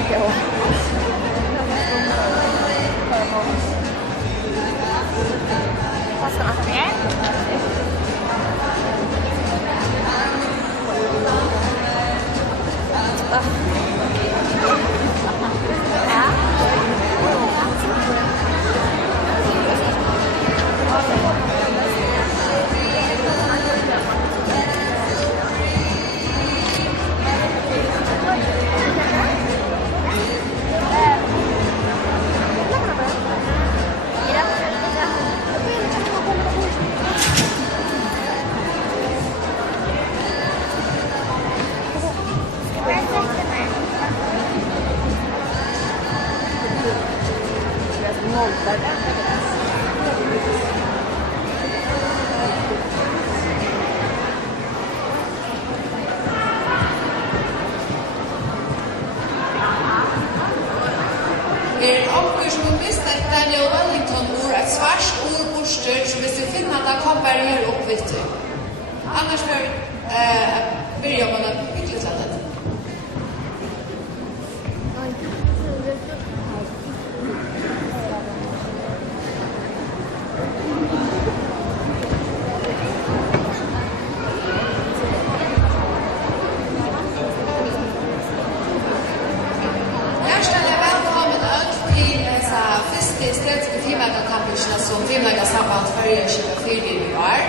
今日は。Was noch mehr? Daniel Wellington-ord, et svart ordborster, så hvis vi finner at det kan variere opp litt. Annars börjar man att bygga lite annat. Som Finnlaga samband förrän 24 i år.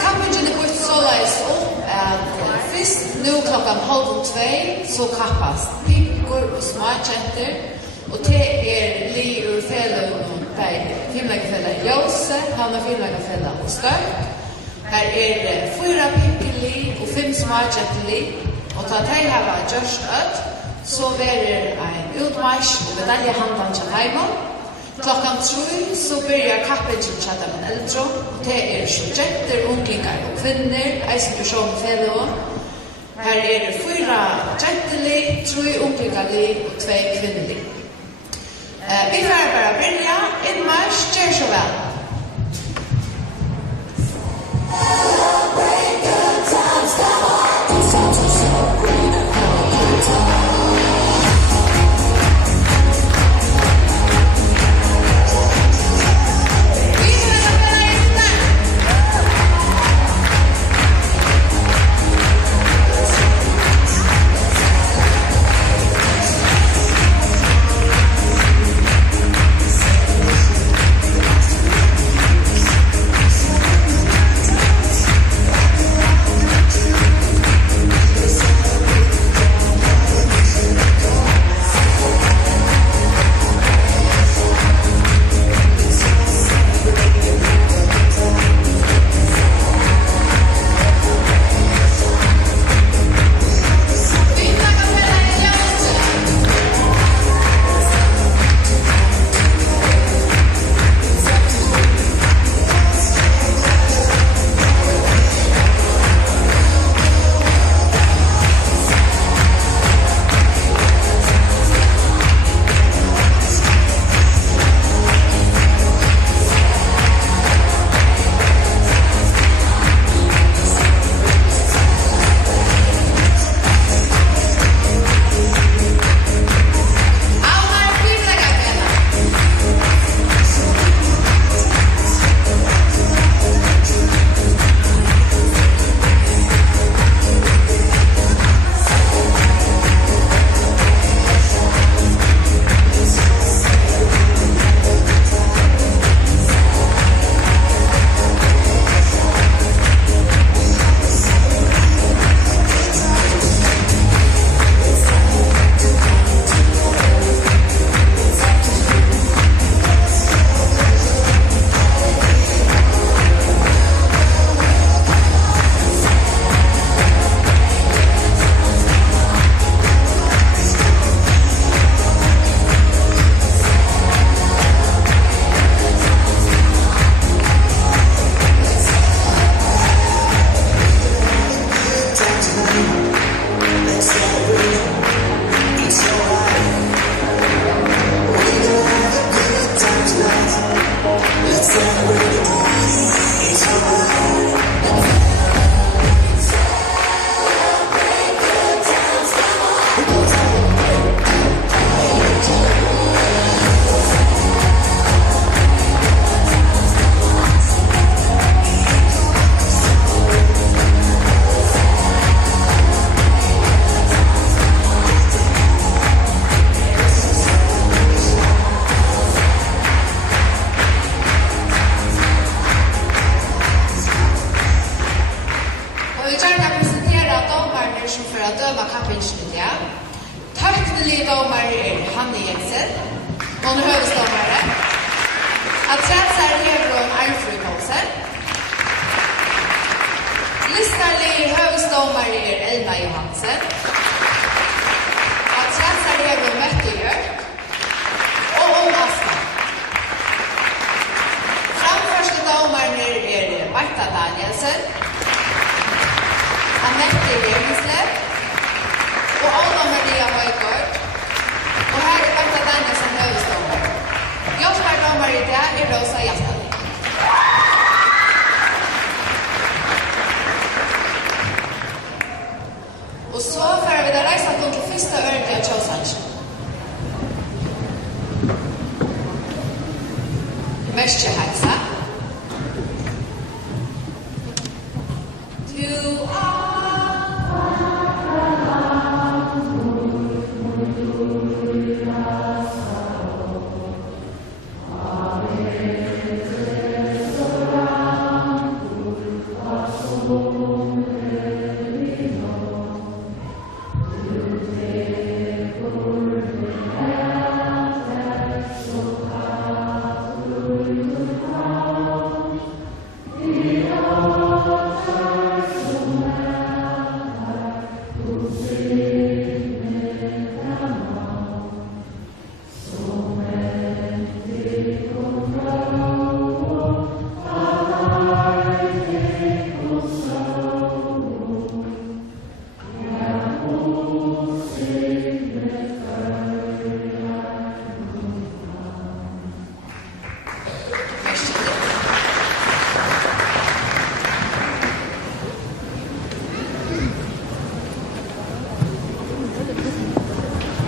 Kampen är gått så läs upp att först nu klockan 1:30 så kappas pickor och smartcenter och det är li ur fällen där Finnlaga fälla Jose, Hanna Finnlaga fälla och Stök. Här är det 4 pickeli och 5 smartcenter och ta till här var just öt så blir en utmarsch och medaljehandeln till Heimon. Klockan 3 så börjar kappingen chatta med äldre. Det är studenter, unglingar och kvinnor, eisen fellow. Här är det 4 gentili, 3 unglingar och 2 kvinnor. Vi får bara börja. Inmarsch, gör så väl. Hanne Jensen. Hon är huvudstammare. Att träffa Hebron Arfrud Kolsen. Listarlig huvudstammare är Elna Johansen. Att träffa Hebron Möttegör. Och om Asma. Framförsta domaren är Marta Danielsen. Annette Regenslev. Och Anna Maria Höjgaard. Och här är Marta Danielsen huvudstammare. Jag som är domare i det är Rosa Hjaltali. Och så får vi där resa till första öret av Tjåsanchen. Mest hälsa. To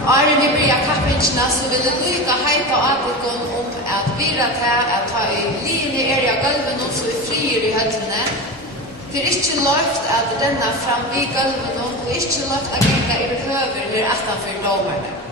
Arne vi börjar kappinchna så vill det lycka hejpa avbokon om att vira till att ta i linje area gulven och så i frier i höllene. Det är inte löft att denna fram vid gulven och inte löft att gänga i behöver här aftanför lomarna.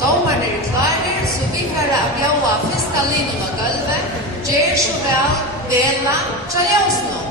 Domarna är klara, så vi får att bjöa första linjen av golvet. Ger så väl, Bella, Tjaljausno.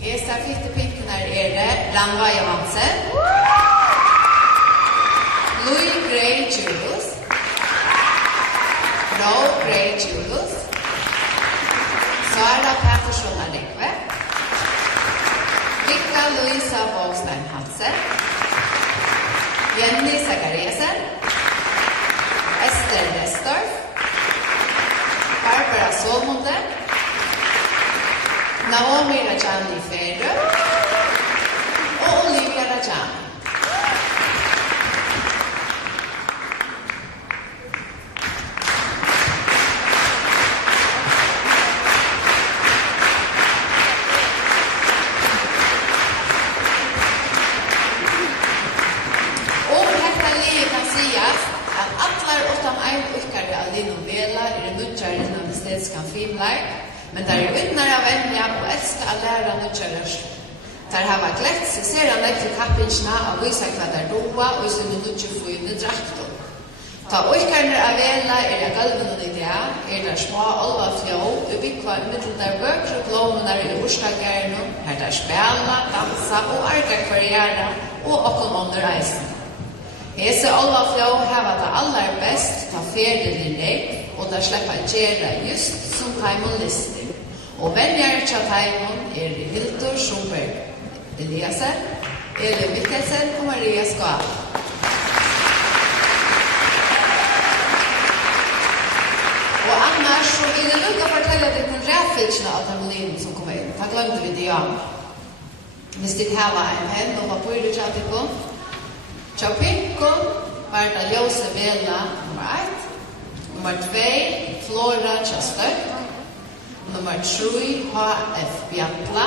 Stafettpinnen det Ranva Johansen, Louis Gray Julius, Ro Gray Julius, Sara Pettersson Alikve, Victor Louisa Bogstein Hansen, Jenny Zachariasen, Esther Nestorf, Barbara Solmunde, Naomi Rajani Ferre og Olivia Rajani. Men där utnära vänja och älska att lära nutjörers. Där har varit lätt så ser han efter kappingarna och visa vad där roa och så med nutjörfuyne draktor. Ta oikarner av vela det galven och det där små alva fjå och vikva mittel där böcker och blommar i Urstagärno, här där spela, dansa och arka karriära och okkom under reisen. Hese alva fjå har varit allra bäst ta färdig i nek och där släppa gera just som Taimon listig. Og vennjere til Taimon Hildur Schumberg Eliasen, Elin Mikkelsen og Maria Skal. Og annars så vil jeg lukka fortelle deg om rævfilsene av harmonien som kommer inn. Da glemte vi det ja. Hvis det her var en hen og var på i det tjatikon. Tja Pinkon var det Ljose Vela nummer 1. Nummer 2, Flora Tjastøk. Nummer 3, HF Bjatla.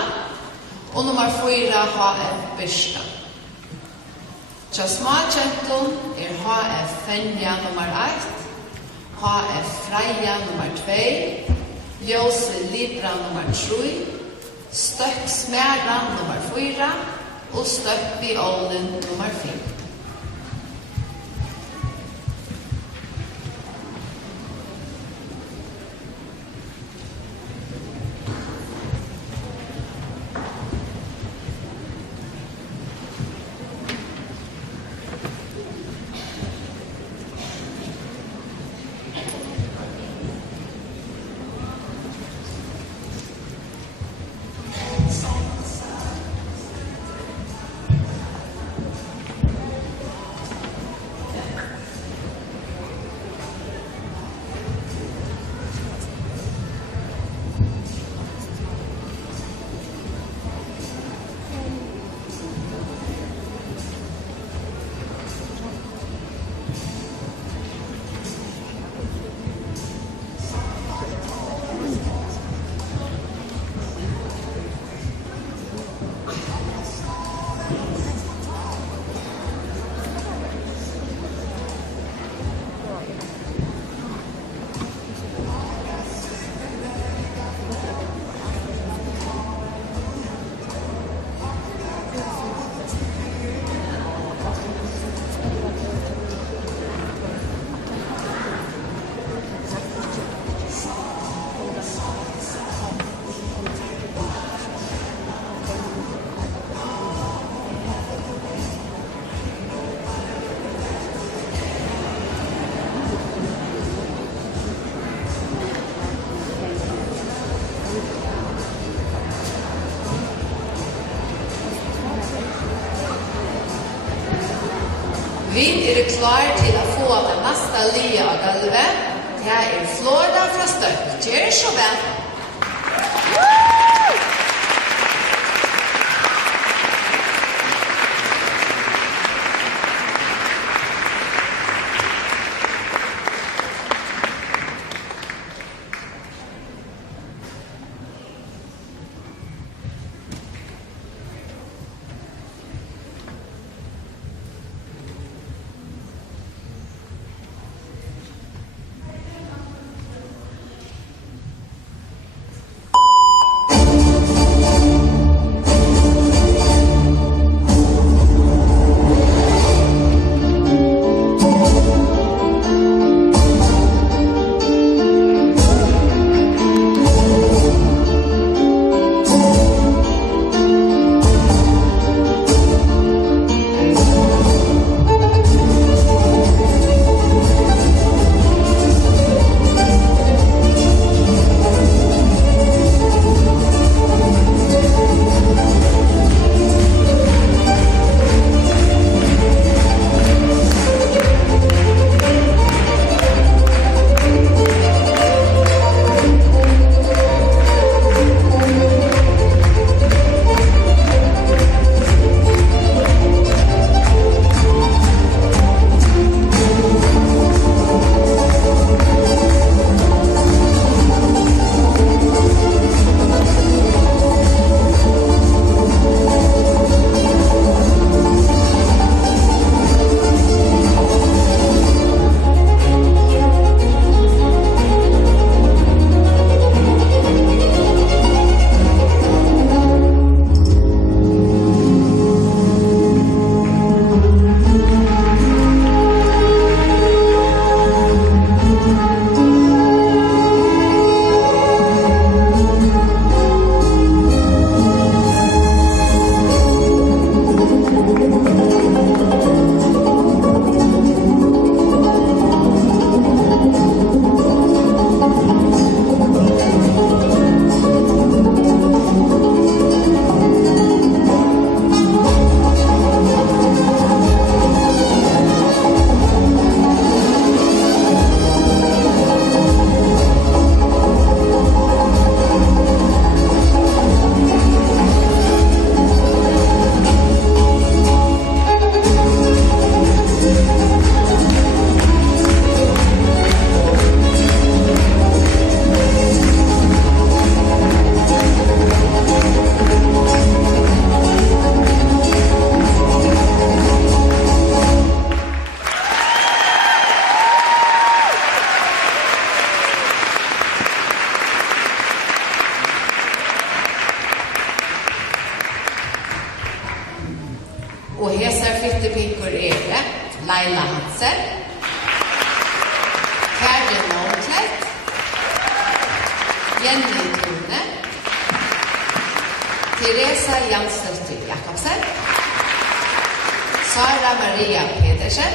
Og nummer 4, HF Birsta. Tja smakjenton HF Fenja nummer 1. HF Freja nummer 2. Jose Libra nummer 3. Støk Smæra nummer 4. Og Støk Violen nummer 5. Vi klar til å få det neste lia av gulvet. Det Flora fra Støk. Gjør så vel. Og hesar fittepinkur det Laila Hansen, Karin Månklett, Jenny Tune, Teresa Jansdottir Jakobsen, Sara Maria Pedersen,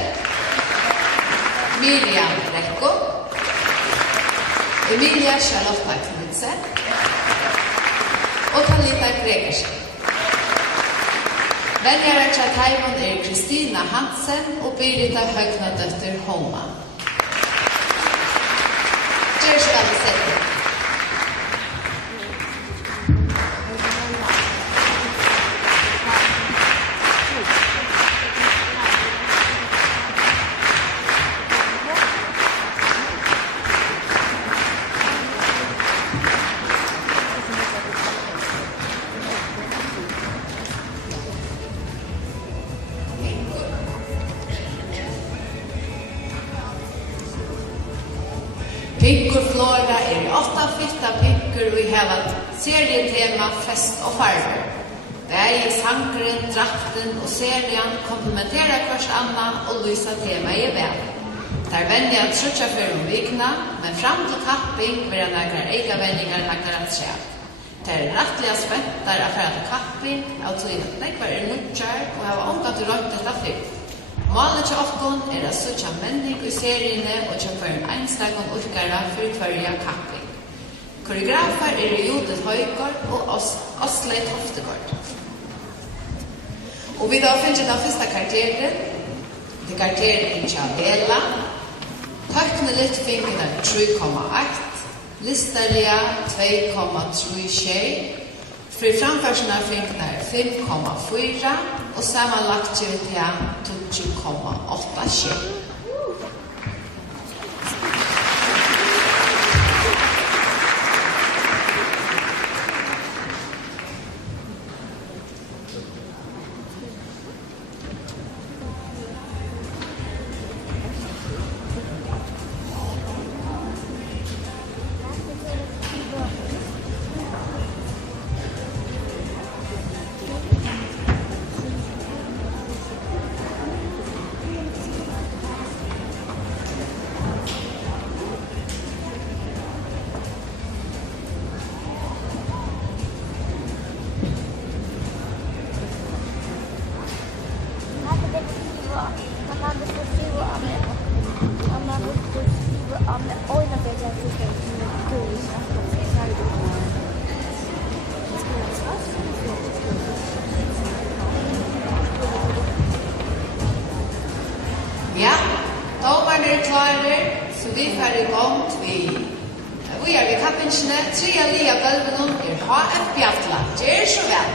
Miriam Rekko, Emilia Charlotta Knudsen og Talita Gregersen. Väljare till Taimon Kristina Hansen och Birgitta Högnadötter Holman. Cheers, Alice. Pinkur Flora 8 fitta pinkur vi har serietema fest och farver. Bäge sankren, drakten och serien komplementerar kvart annan och lysa tema i väl. Där vänjer att trutcha för vikna, men fram till kapping blir det några egna vänningar lagda att säga. Det är rättliga späntar affär till kapping, alltså att nekvar nutjar och har omgått till rönt detta fyrt. Målet til okkon att søtja menning i seriene og kjøpe en einstakken orkere for utvarja kapping. Koreografer Judith Høygård og Asley Toftegård. Og vi da finner den første karakteren. Det karakteren Isabella. Tøkne litt fingrene 3,1. Listelia 2,36. Fri framførsene fingrene 5,4. Og sammanlagt til 20,8 skjer. Ja, domarna är klara, så vi får igång vi är vid kappingsne, 3 lia gulven HF Bjatla. Gör så väl.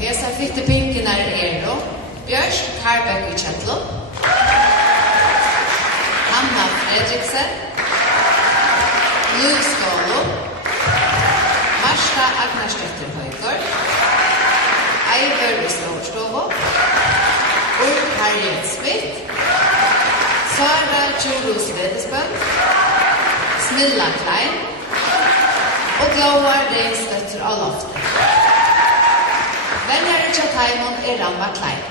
Hesa fitte pinkenar då Björk Karbäck i Kjettlo, Hanna Fredriksen, Lou Skålo, Marsta Agnarsdottir Høygård, Eivør i Storstovo, Ulf Harriet Smith, Sara Tjurus Vedesbøn, Smilla Klein og Glauar Reinsdøtter av Loftet. Vennere til Taimon Ramba Klein.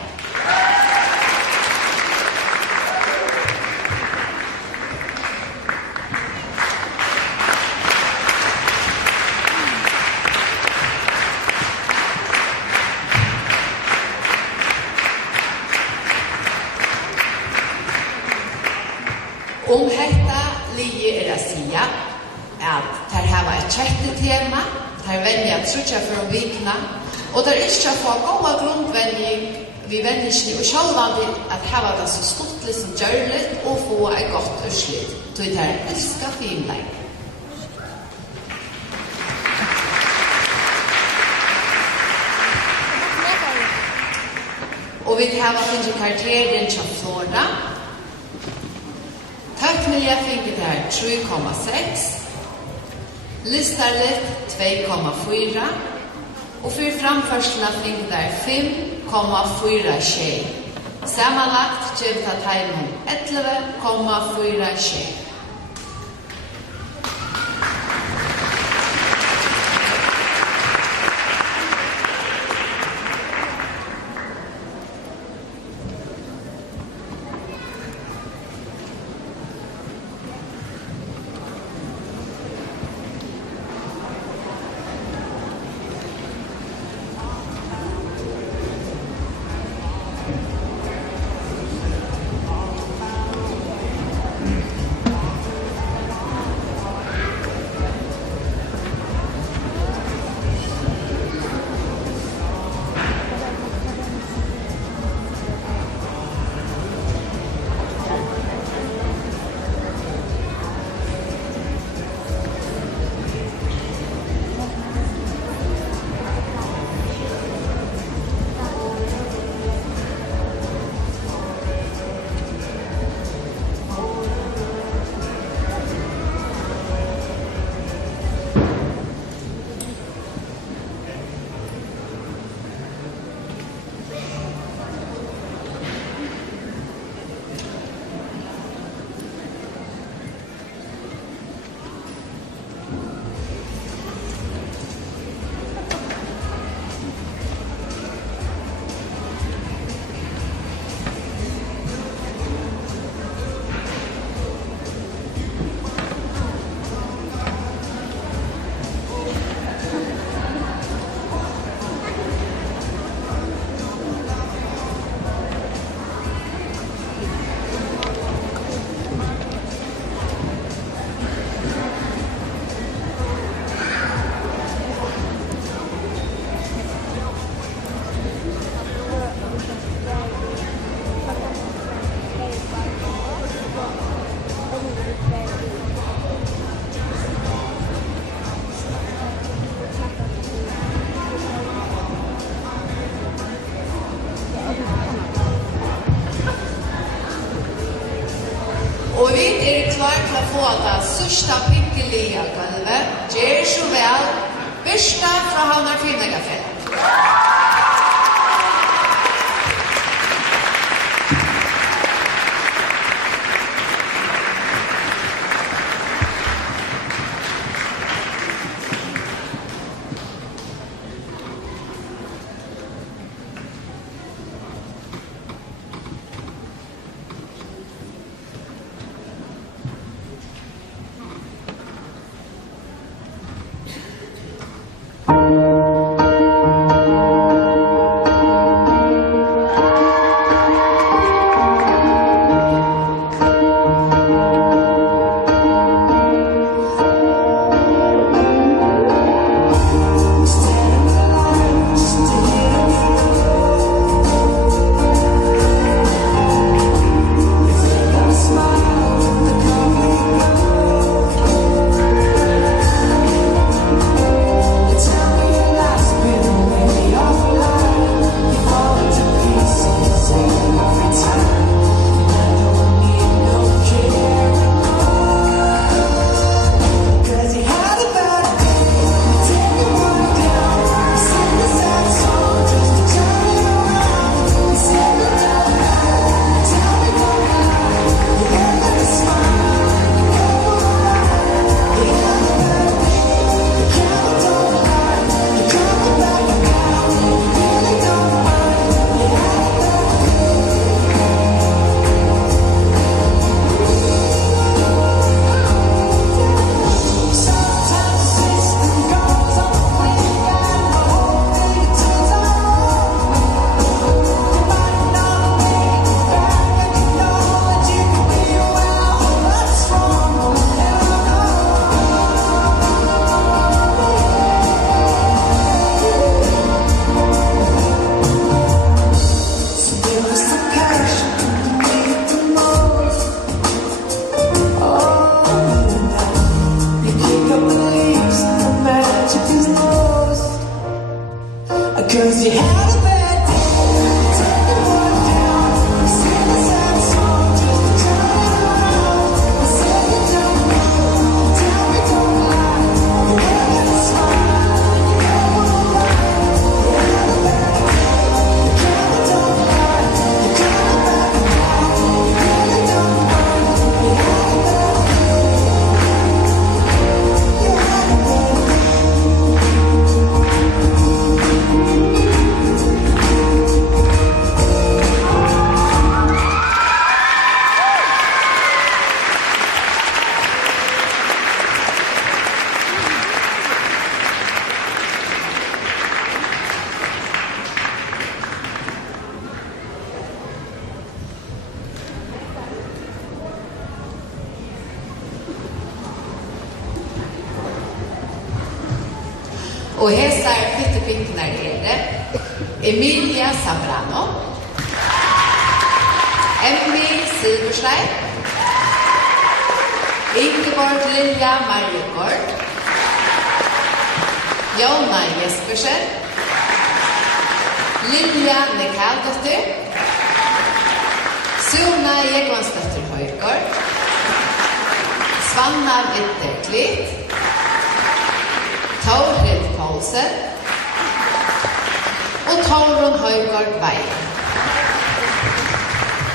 Hetta lige å sia at der hava et kjettetema, der venja trutja for vikna, og der ikke få gode grundvenjing vi venjene og sjálvandi at hava det så stuttlig som gjørligt og få et godt urslit. Så det elska finleik. Og vi hava finnet karakteren til Florida. Tøttmiljø finner der 3,6, Listarlet 2,4 og for framførselen finner der 5,4 tjej. Sammanlagt gjør det Taimon 11,4 tjej. Og vi klar til å få det sørste pikkelige gulvet. Gjør så vel. Birsta fra Havnar Finnegafell. 'Cause you had a bad day, take the one down, sing a sad song just to turn it around. You say you don't know, tell me don't lie, you never smile, you never lie. You had a bad day, you kinda don't lie, you kinda back down, you really don't mind. You had a bad day, you had a bad day. Og hesar flyttepinknar det. Emilia Sabrano, Emmy Silverstein, Ingeborg Lilja Marjegård, Jona Jespersen, Lilja Nikaldottir, Suna Jegvansdottir Højgaard, Svanna Winterklit, Torhild Poulsen og Torun Højgaard Veien.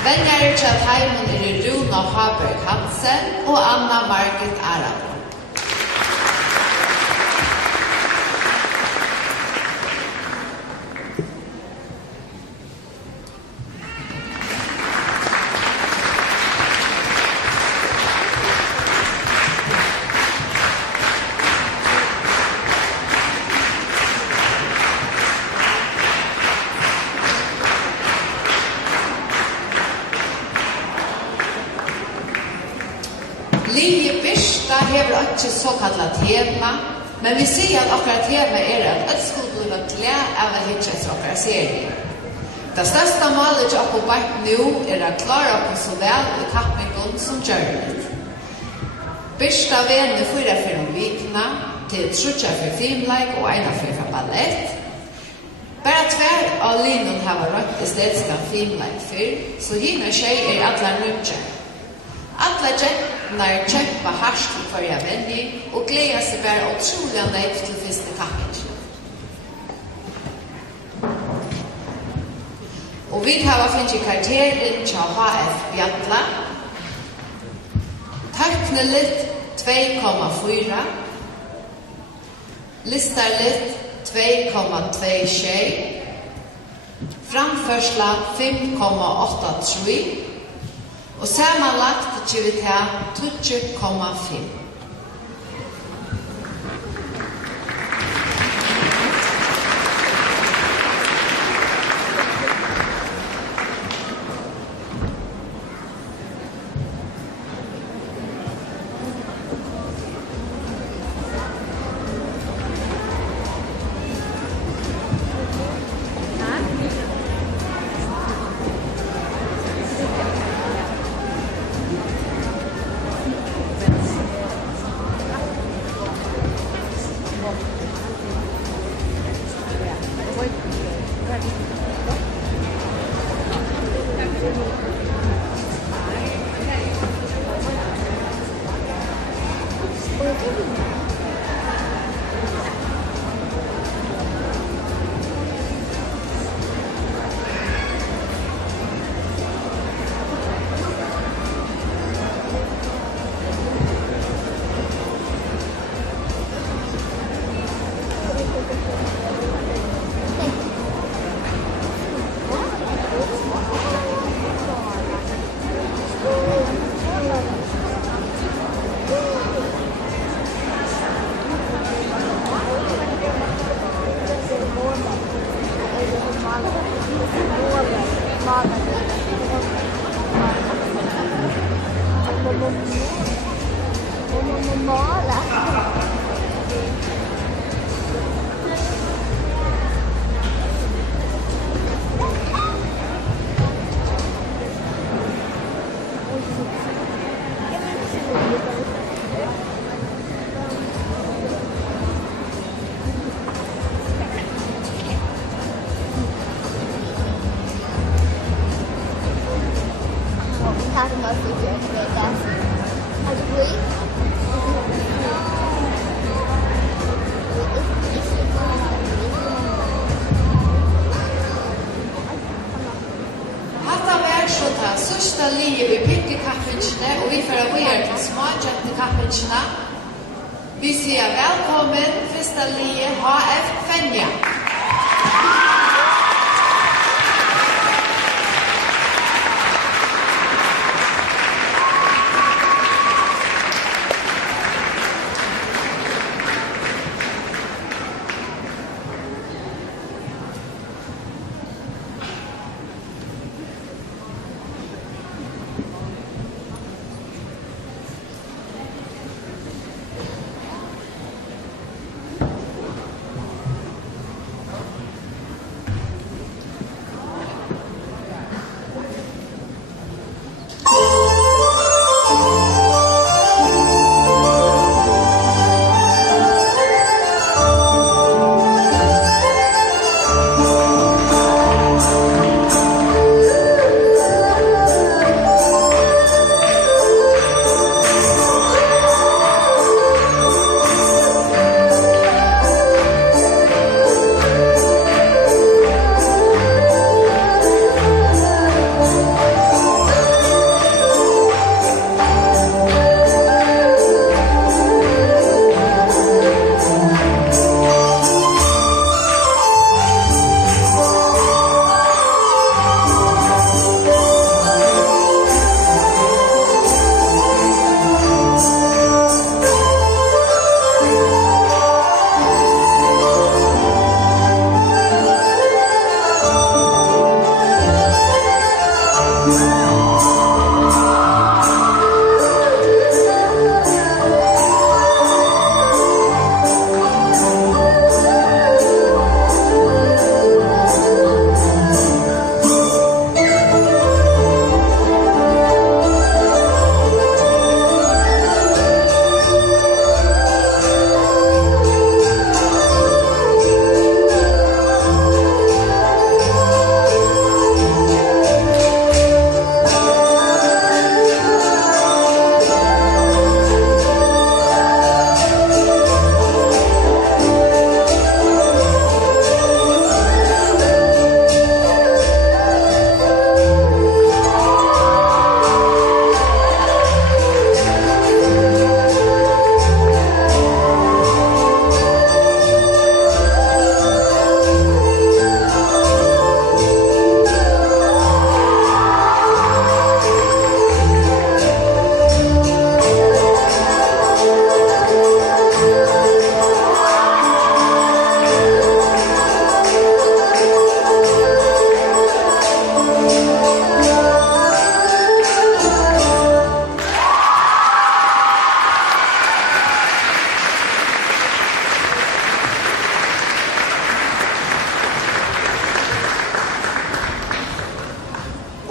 Vennere til at heimen Runa Haberg Hansen og Anna Margit Arabo. Linje Birsta hever ikke såkallat tema, men vi ser at akkurat tema at alle skulle bli glad av å hitte etter akkurat serie. Det største målet til å bort nå å klare oss så vel i kappingen som gjør det. Birsta venner 4 vikene til 3 for filmleik og 1 for ballett. Bara 2 av linjen har vært estetiske filmleik før, så himmel tjej alle nødje. Alla gentnar kjempa hardt til hverja venni og gleder seg bare utrolig nøyt til første kapping. Og vi har finnet karakteren til HF Bjatla. Taknelitt 2,4. Listarlitt 2,26. Framførsla 5,83. Og sammanlagt gjør vi til 20,5. första livet i pickekappingarna och vi får att vi är till småjättekappingarna. Vi säger välkommen första livet HF Fenja.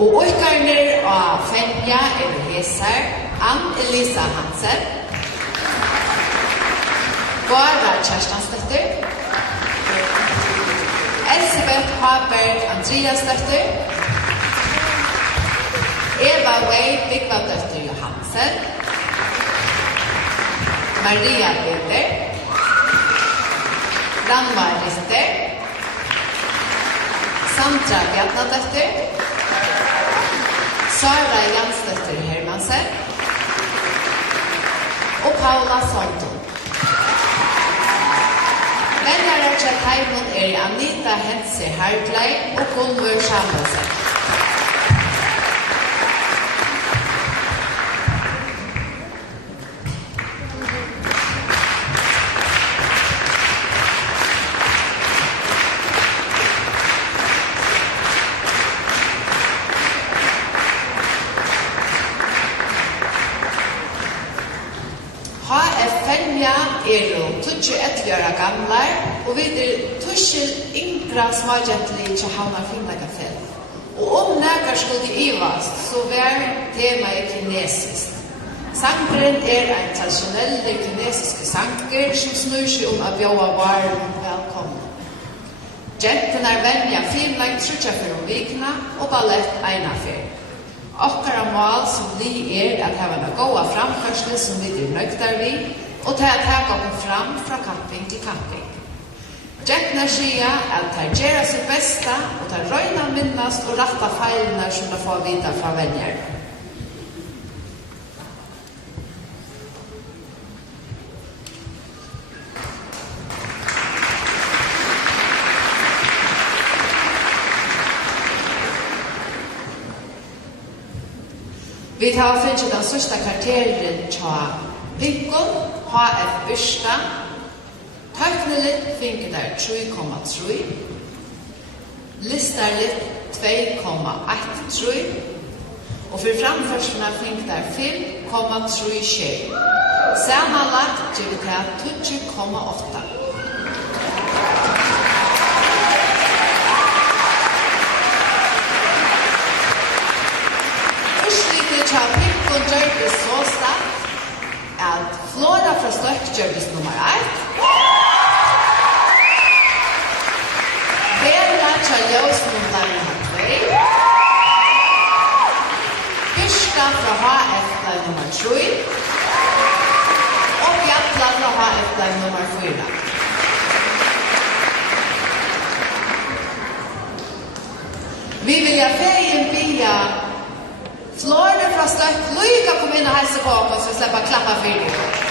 Og oikarner av Fenja hesar Ann-Elisa Hansen, Bara Kjartansdóttir, Elisabeth Haberg Andreasdóttir, Eva Wey Byggvadóttir Johansen, Maria Peter, Ranmar Richter, Sandra Bjarnadóttir, Sara Jansdóttir Hermansen og Paula Sondon. Venner til Heimon Anita Hense Hartley og Gunvor Samuelsen. HF Fenja tutsi 11 år gamla og vi tussel yngra smågentlig til Havnar Finnlagafell. Og nekar skulle ivast, så var temaet kinesisk. Sangren en traditionelle kinesiske sanger som snur seg å bjøa varm velkommen. Gentene venja Finnlag trutja for vikna og ballett einafer. Okkara mål som blir at hava en goda framførsel som vi nøgtar vi, og til at hava oss fram fra kapping til kapping. Gentene sier at de gjør sitt besta, og de røyna minnast og ratta feilene som de får vita fra venner. Vi tar finnet den sørste karakteren til Pinkon, HF Byrsta. Tøkneligt finket der 3,3. Listarligt 2,13. Og for framførsene finket der 5,36. Sammanlagt gjør vi til 20,8. Tja Pinkon gjørtes så sterkt at Flora fra Støtt gjørtes nummer 1. Bera tja Ljøsmund ble nummer 2. Byrsta fra HF ble nummer 3. Og Jatla fra HF ble nummer 4. Vi vil ha feien via Flora fra Støtt, Lyga kom inn og helse på oss, så vi slipper klappa fyrir.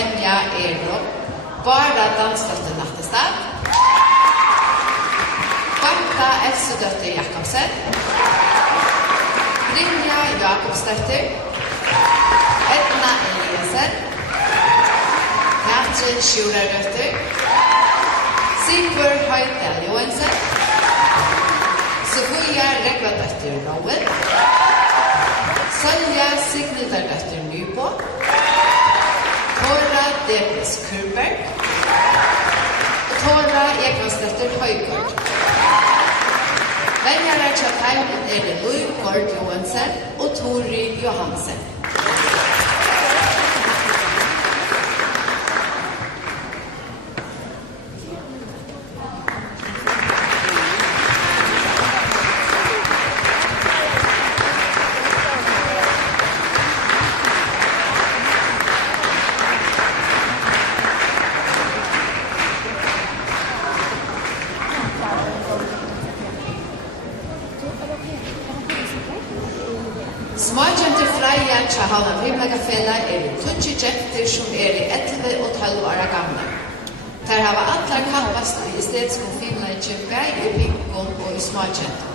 Fenja bara dansdötter Nattestad, Bakka Elsudötter Jakobsen, Brynja Jakobsdötter, Edna Eliasen, Katrin Sjurardötter, Sigvur Høydal Johansen, Sofia Regvadötter Rowen, Sonja Signildardötter Nybo, Tora Debris Kurberg og Tora Ekvansdötter Høygård. Velgere til heimen det Louis Gård Johansen og Tori Johansen. Småjenter Freia til Havna Vimlegafela tutsi jenter som I 11 og 12 år gamle. Der hava allar kappast I estetiske filmleikje bæg I pinkon og I småjenter.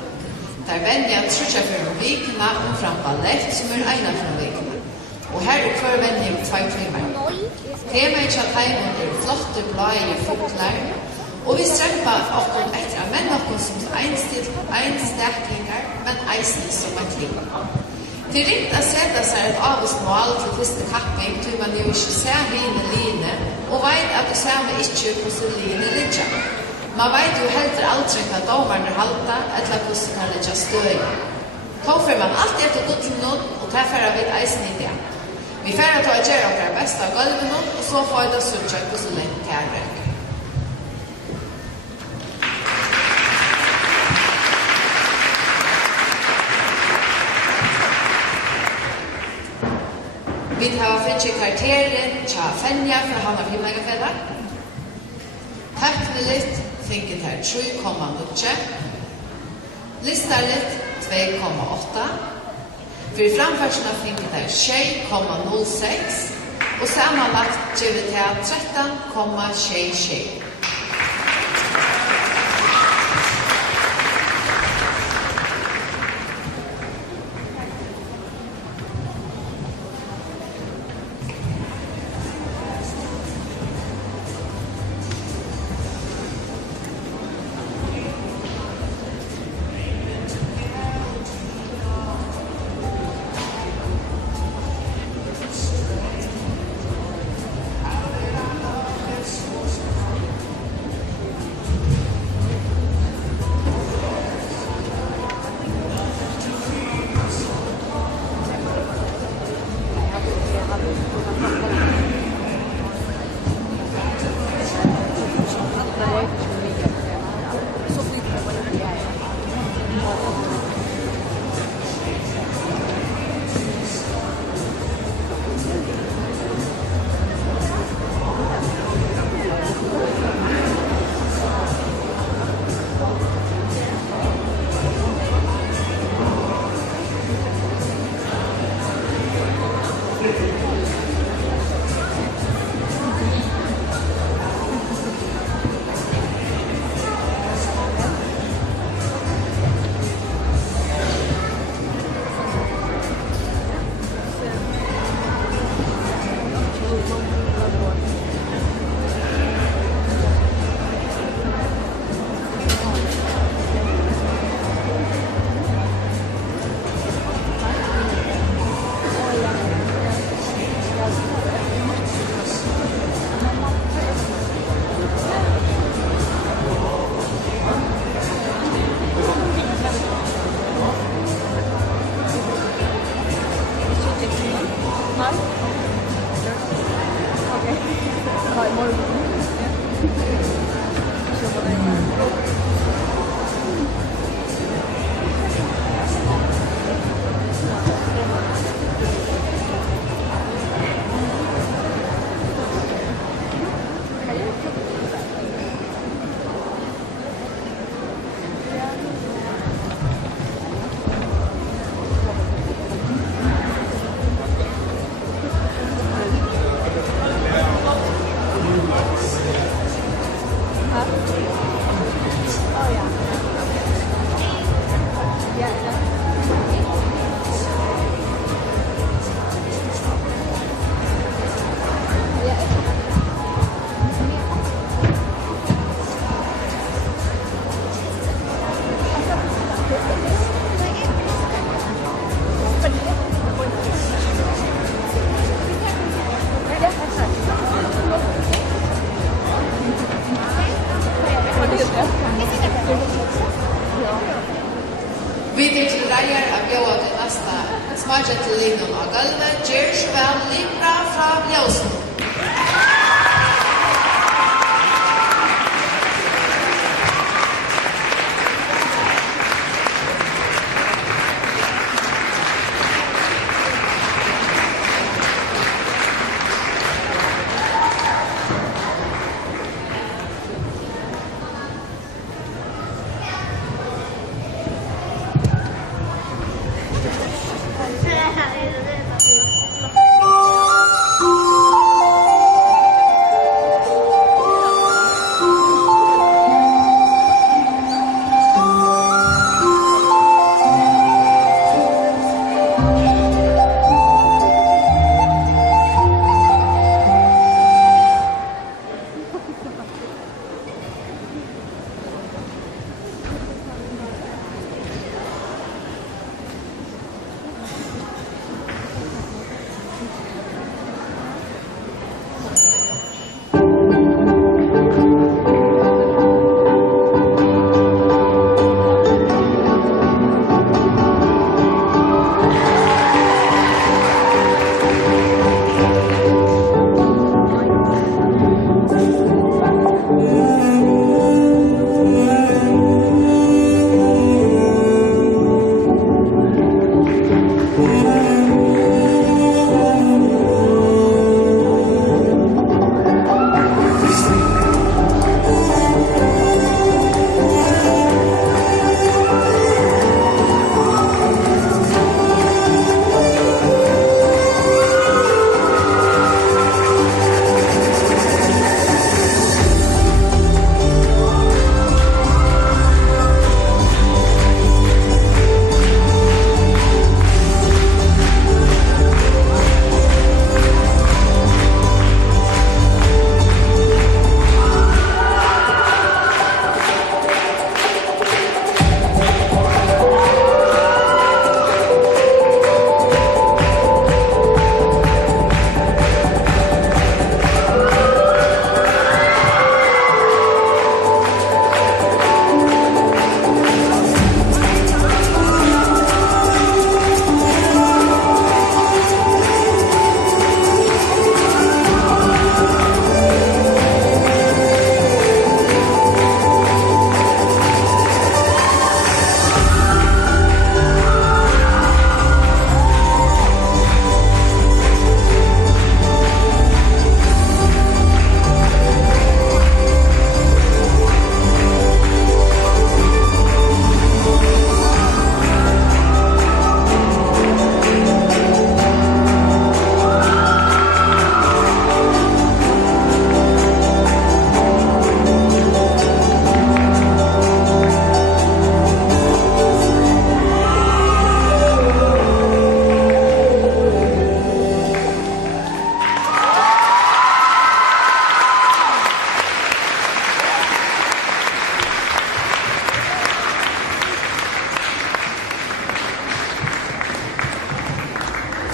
Der venja trutja for vikna fram ballett som eina for vikna. Og her hver venja 2 timer. Temaet til heimen flotte blåe fuglar, og vi strempa okkur etter menn okkur som einstaklingar, men eisne som et liv. Det ringt å sette seg et avvist mål til første kapping, til man jo ikke ser hine line, og vet at det ser man ikke hvordan line ligger. Man vet jo heller aldri hva dommerne halta, eller hvordan kan ligge støy. Tåfer man alltid etter godlunån, og derfor vi eisen I det. Vi færre til å gjøre okker best av gulvunån, og så får det suttje hvordan lengt det rekker. Vi har finnet kvarteren til Fenja fra Havna Vimlegafela. Teknelitt finket her 3,0. Listalit 2,8. For framførselen finket her 6,06. Og sammenlagt gjør vi til 13,66. Vi tar til reier av bjøa til neste smaket til linjen av gulvet. Gjør så vel Libra fra Bljøsen.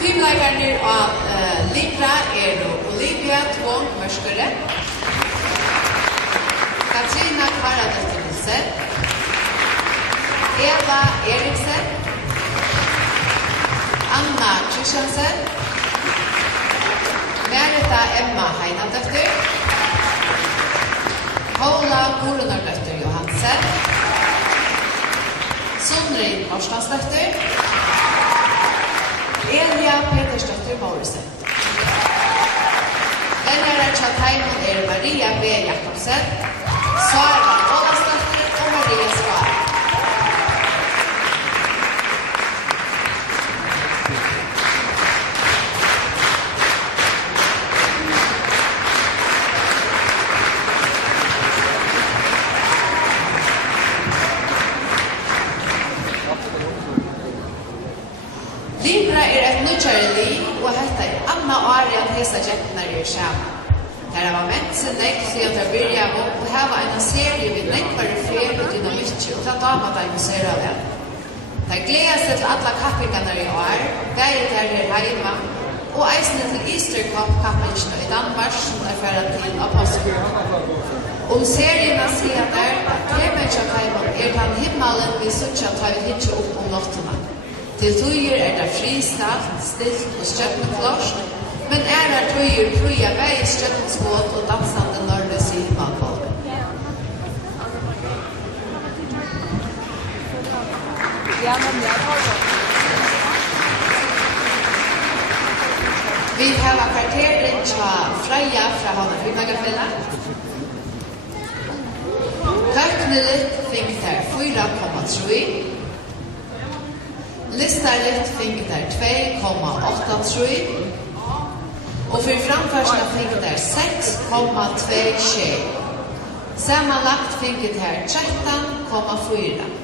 Filmleikerne av Libra Olivia Tvång Mørskere, Katrina Karadøtter Nisse, Eva Eriksen, Anna Kristiansen, Merita Emma Heinadøtter, Paula Gorunardøtter Johansen, Sundri Morslandsdøtter, Elia Petersdøtter Morrison. Vennere Tjataimon Maria B. Jakobsen, Sara Olasdøtter og Maria Skar. Libra et nødgjøre liv, og dette Anna og Arian hesa jettene i skjermen. Her var ment sin nekk siden til å begynne og her var en serie ved nekkbare fer og dynamikker, og til damer der vi ser av det. Det gleder seg til alle kappingene i år, det der her hjemme, og eisene til Easter Cup-kappingene i Danmark, som fara till apostel. Serierna säger där att Klemencha Taimon den himmelen vi sucha tar vi hitcha upp notterna. Till tujer det fristad, stilt och stjärnklart, men tujer pröja väg stjärnskåt och dansande norrlös i himmelbollen. Vi har kvarteren till Freja från Hanna. Tøkneligt fikk der 4,3. Listarligt fikk der 2,83. Og for framførsene fikk der 6,2. Sammenlagt fikk der 13,4.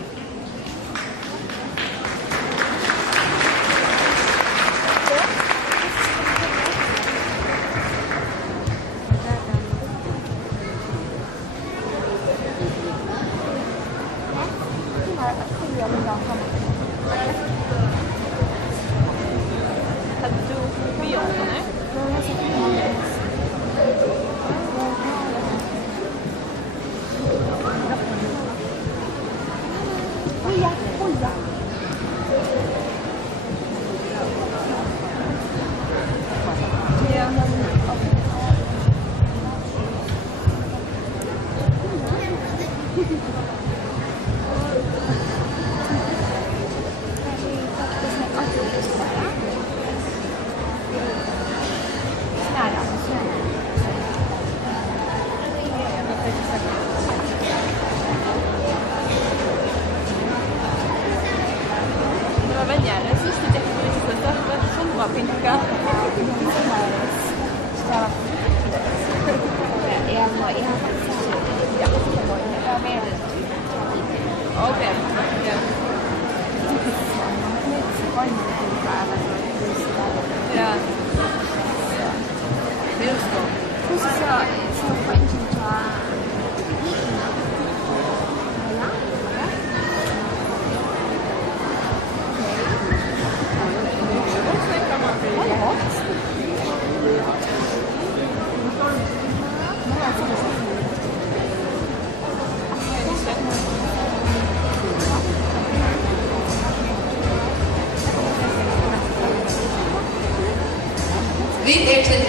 Vi till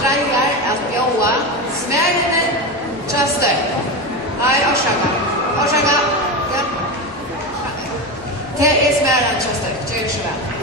drejar att bjóa smärnen tröster. Hej, orsaka. Ja. Det är smärnen tröster. Det är så väl.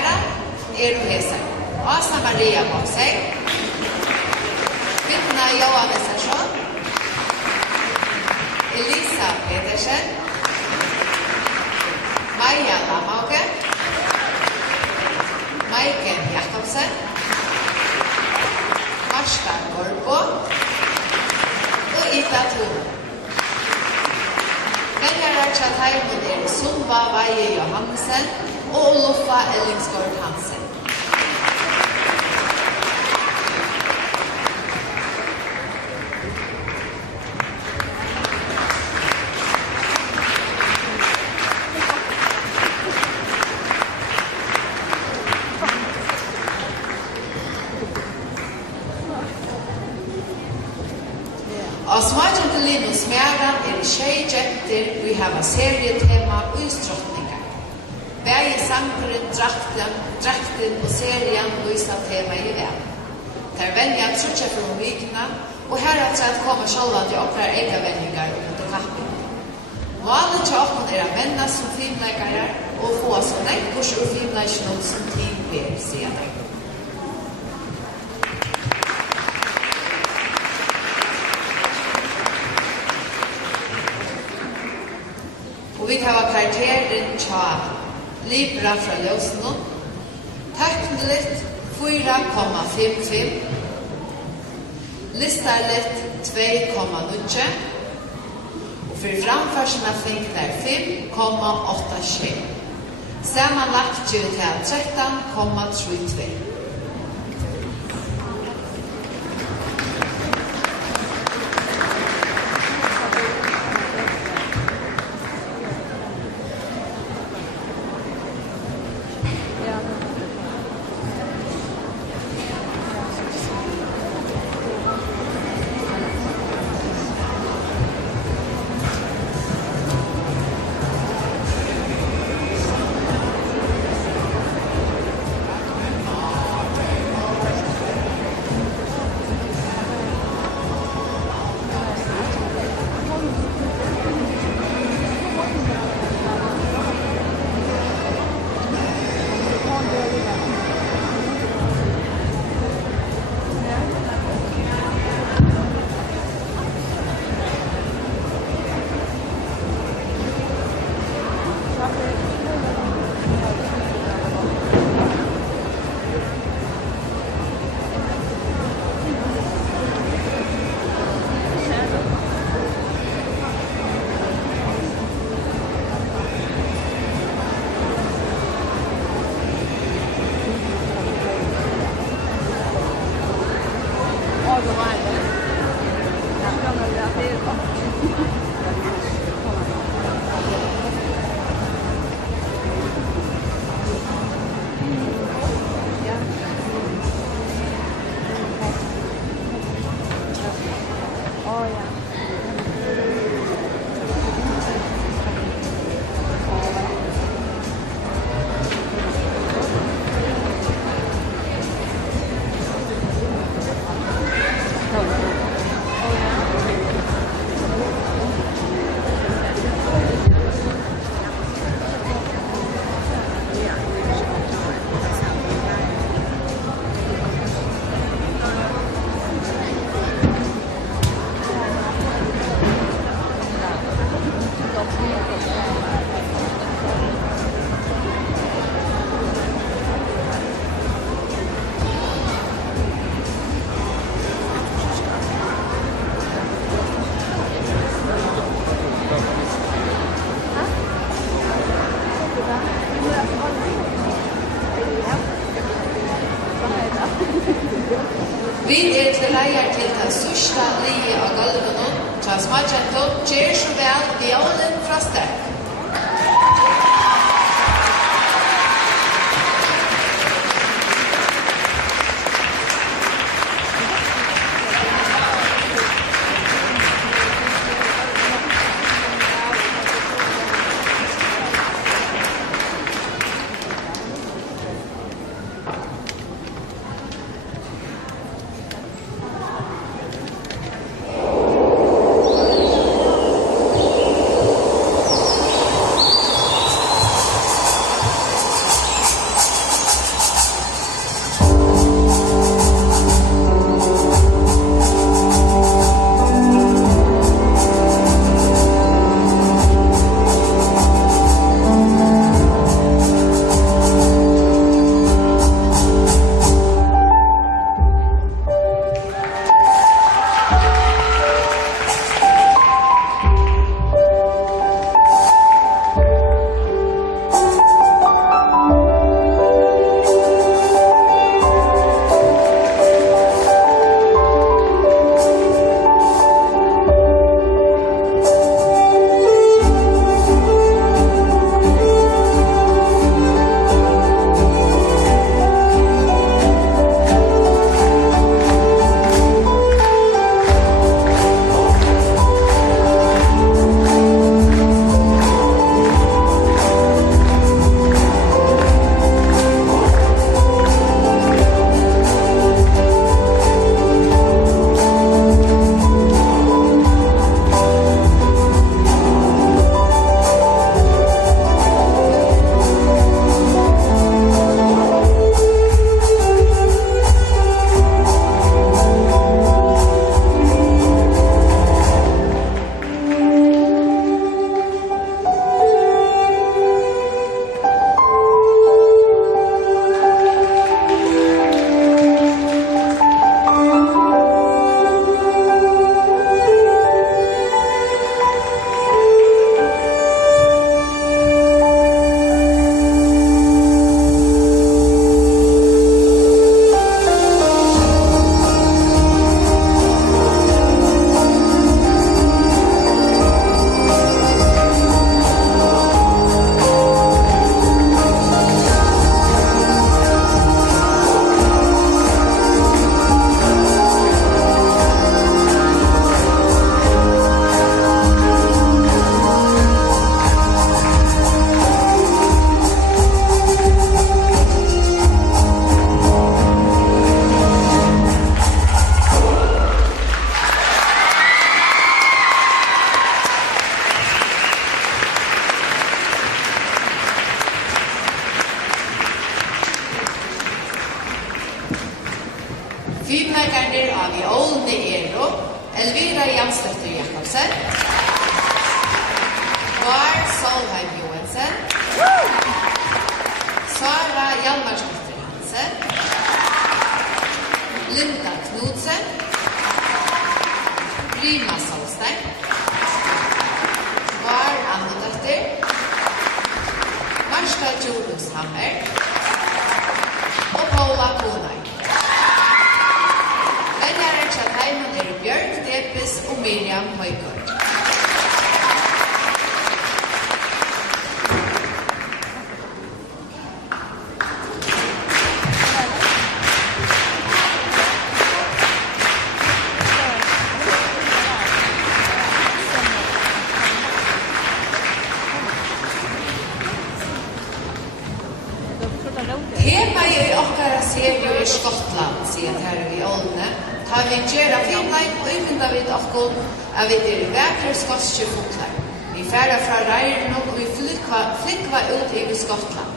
Herra hesar. Asa Maria Mokseg, Vidna Johannes Arsson, Elisa Petersen, Maja Lamauke, Maiken Jakobsen, Marsta Gorbo og Ida Thun. Veljarar til Taimun Sumba Vaje Johansen og Oluffa Ellingsgård Hansen. Og smaken til Lino Smæran tjej jenter, vi har en serietema og utstrottningar. Begge sangeren, drakten og serien viser tema i vel. Der venja trutja fra vikna, og her at kommer sjálva til okkar egavenningar under kappen. Målet til okken å menna som filmleikare og få så nekkurs ur filmleikken som tid ber, sier de. Vi har karakteren tja Libra fra Løsno. Teknelitt 4,55. Listarlitt 2,0. Og for framførselen fikk der 5,87. Sammanlagt gjør til 13,32. Vi til leier til den sørste lige av gulvene, til smaken gjør så vel Violen fra Sterk. Filmleikerne av i Olne Ero, Elvira Jansløtter Jakobsen, Var Solheim Johansen, Sara Hjalmarsdóttir Hansen, Linda Knudsen, Rima Solstein, Var Annedøtter, Marsta Jorungshammer og Paula Konai. Venjaren Tjataimen Bjørk Depes og Miriam Høygård. Tema i okkara serie i Skottland, sier her i Olne, tar vi gjøre filmleik og utvinda vid okkon av vi i vekre skotske fotlar. Vi færa fra reiren og vi flikva ut i Skottland.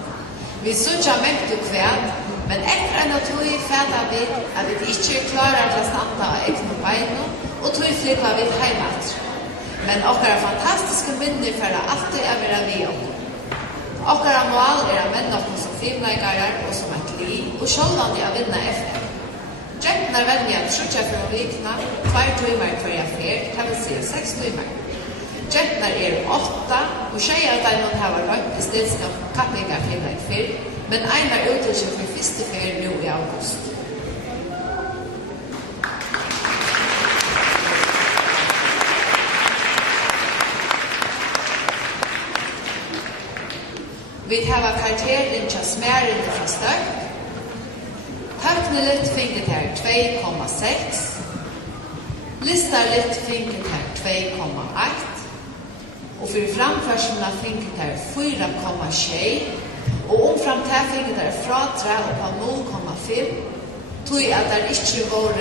Vi sutja mengt og kvæd, men etter en og tog fæda vi at vi ikke klarar til å standa av ekne beino og tog flikva vi heimat. Men okkara fantastiske minner færa alltid av vera vi okkon. Okkara mål å menn okkon som filmleikare og som et liv, og sjålvandi å vinna FN. Jentnar velja trutja for vikna, 2 timer hver fer, det vil si 6 timer. Jentnar 8, og tjei av dem har rønt i stedskap kappingar filmleik fyr, men einar uttrykje for første fer nå i august. Vi har karakteren til smærende fra størt. Høknelitt finget her 2,6. Listarlitt finget her 2,8. Og for framførselen finget her 4,6. Og omframtid finget her fra 3 på 0,5. Tog at det ikke var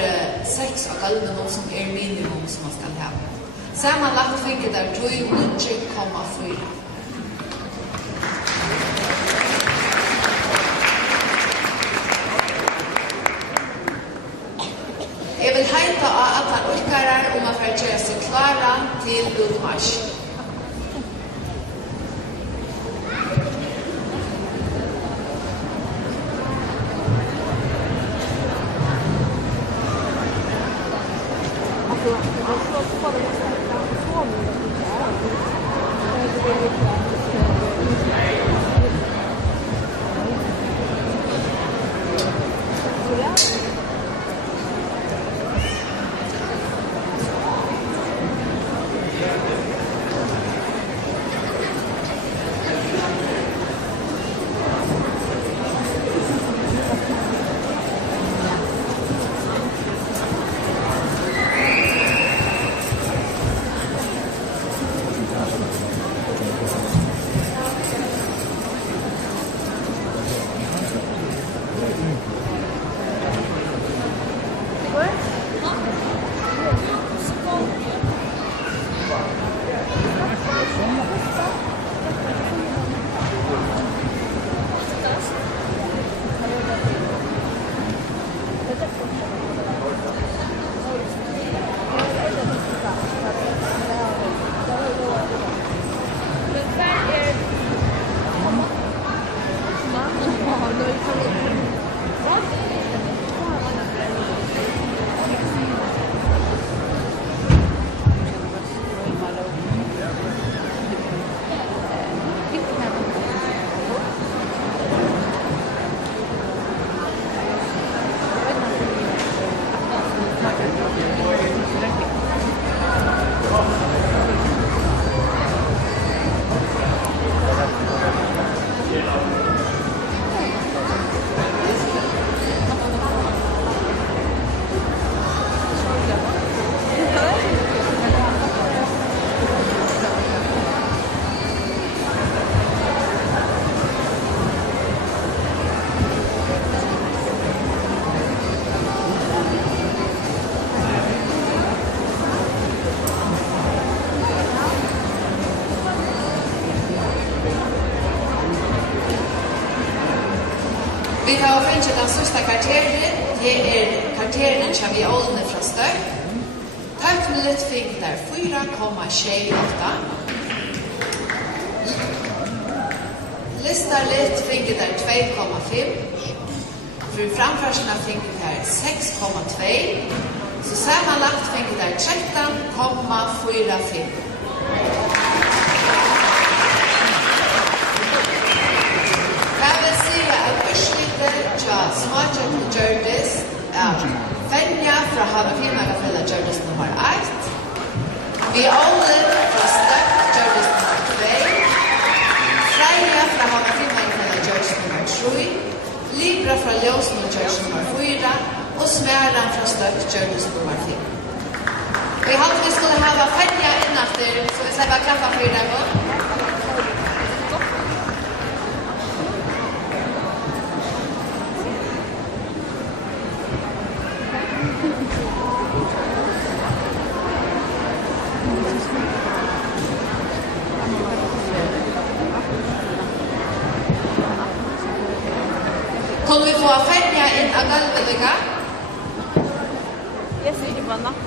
6 av gallene noe som minimum som man skal ha. Sammanlagt finget her 2,4. Jeg vil heita av alle orkarer om å gjøre seg klare til utmarsj. til den sista kvarteren, det kvarteren som vi ålder fra Støk. Tøknelet fikk der 4,28. Listarlet fikk der 2,5. For framførsene fikk der 6,2. Så sammanlagt fikk der 13,45. Jeg vil si at urslitet til småkjøkken Gjørdis Fenja fra Havnefjellmagafella Gjørdis nummer 1. Violen fra Støk Gjørdis nummer 2. Freja fra Havnefjellmagafella Gjørdis nummer 3. Libra fra Ljøsen Gjørdis nummer 4. Og Smæran fra Støk Gjørdis nummer 5. Vi hadde vi skulle ha Fenja innafter, så vi sier bare klappa for dem også. Kunne vi få Fenja inn av gulvet? Jeg sier ikke bare natt.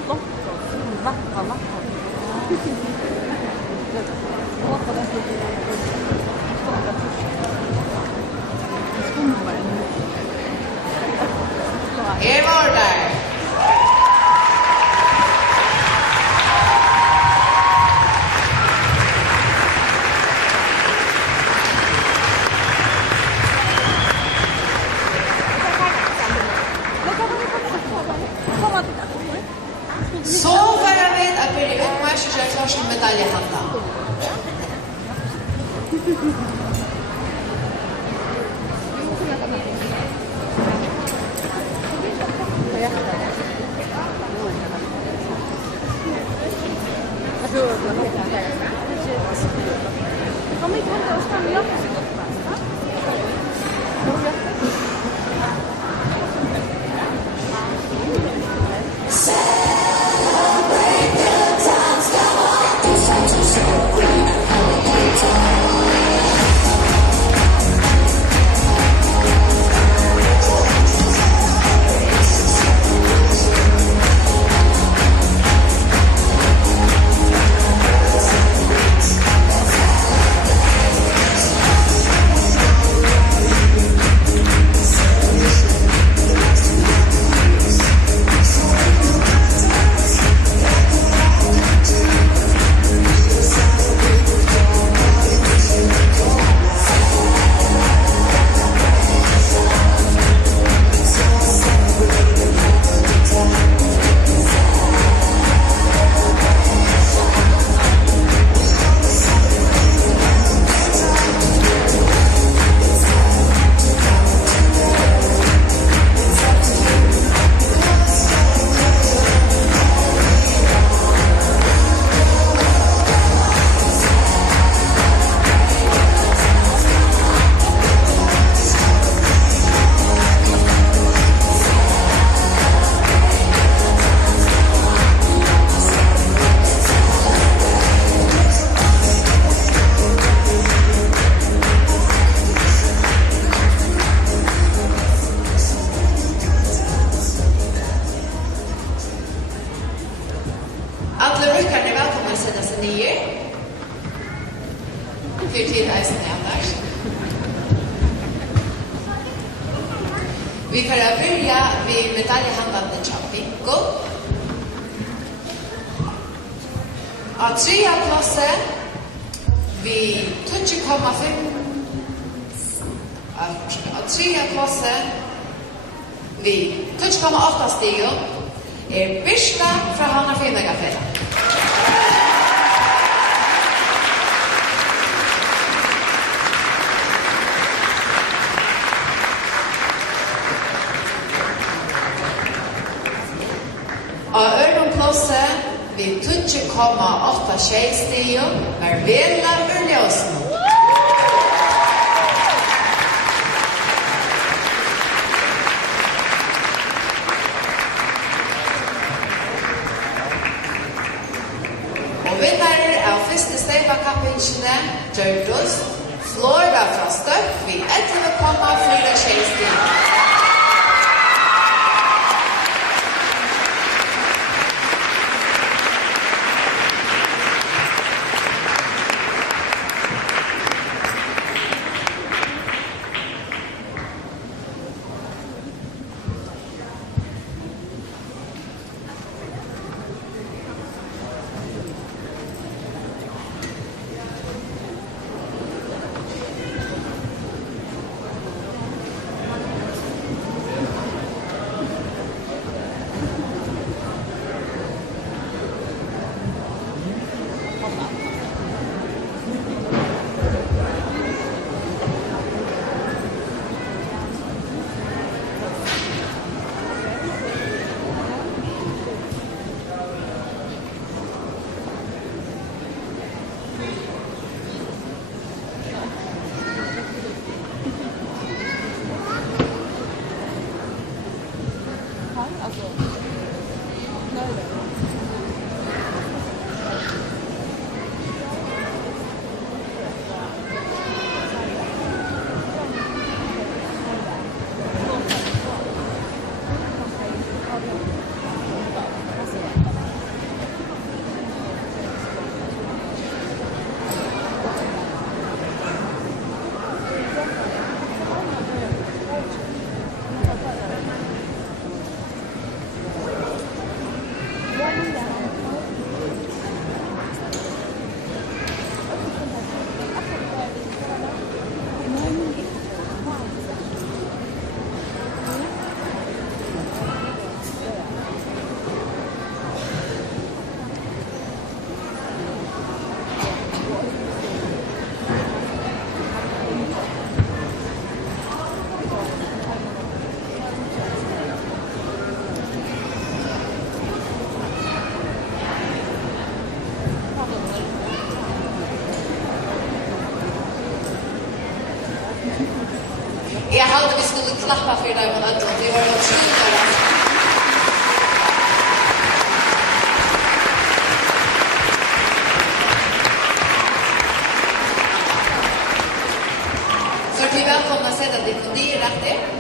Her var der. Så får jeg vet at vi utmarsjer først medaljehandel. Alle rykkerne er velkommen å sette seg nye. Fyrt tid eisen er annars. Vi kan begynne med medaljehandlende Bingo. Av 3. klasse vi 20,5. Av 3. klasse vi 20,8 stiger Birsta fra Havnefjellmagafella. Av Ørnumklasse vi 20,8 stiger Marvela Ørnjøsen. Vinnare av første steipakappingene Gjørdis Flora fra Støk vi 11,4 stig. Alltså. Jeg hadde vi skulle klappa for deg på natt, og vi var jo tjuvare. Så er vi velkomna å sette deg på nye retter.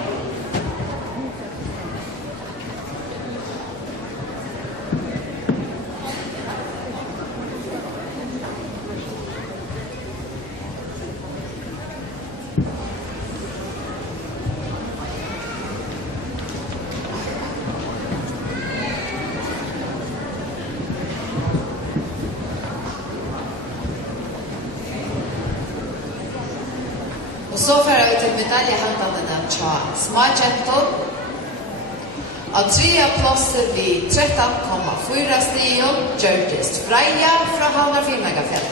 Og så fører vi til medaljehandlene tja smagenton. Av 3. plasset vi 13,4 stigen Gjørtist Freia fra Havnar Finnegafjell.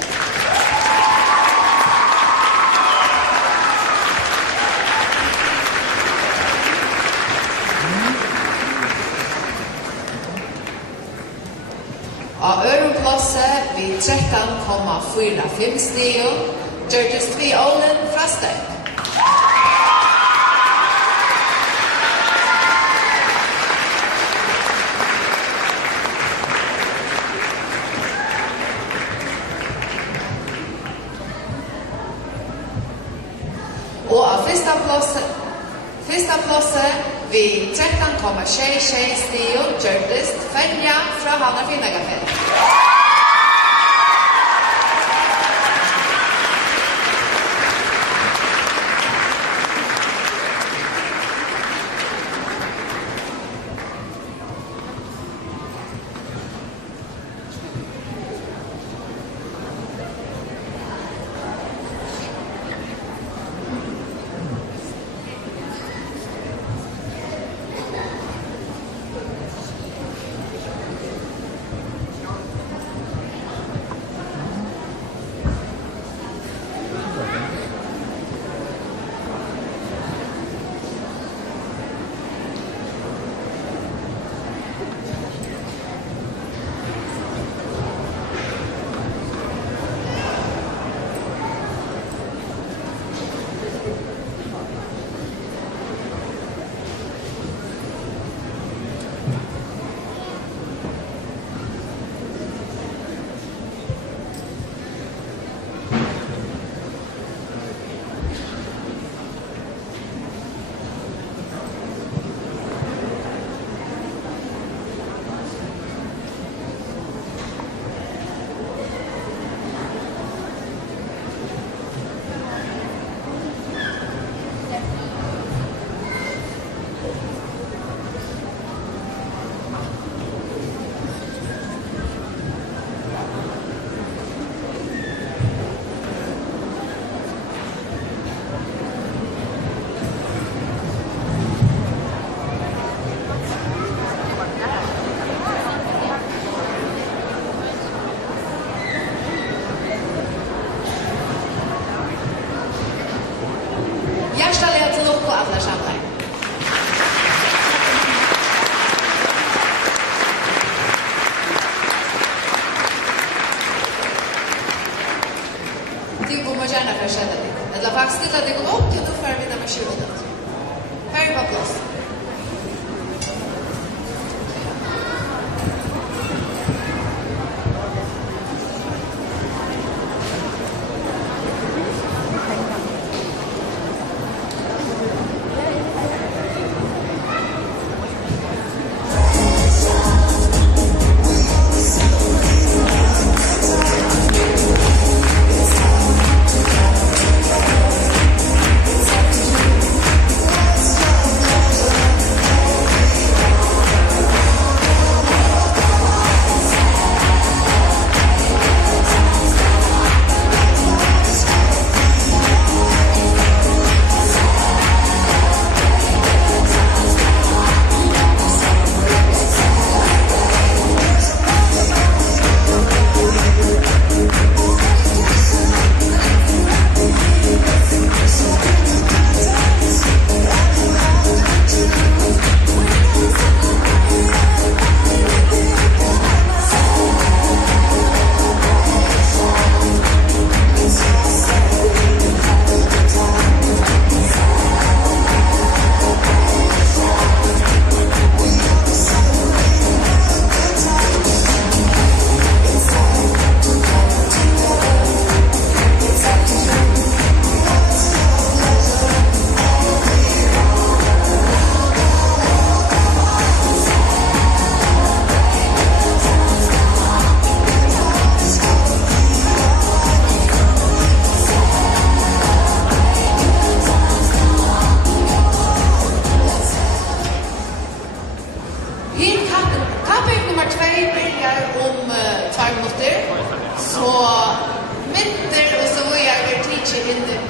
Av Øroplasset vi 13,45 stigen Gjørtist vi Olen fra Støy. Og av fyrsta plasset vi 13,66 stigen Gjørtist Fenja fra Havnar Finnegafjell.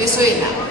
vi syna.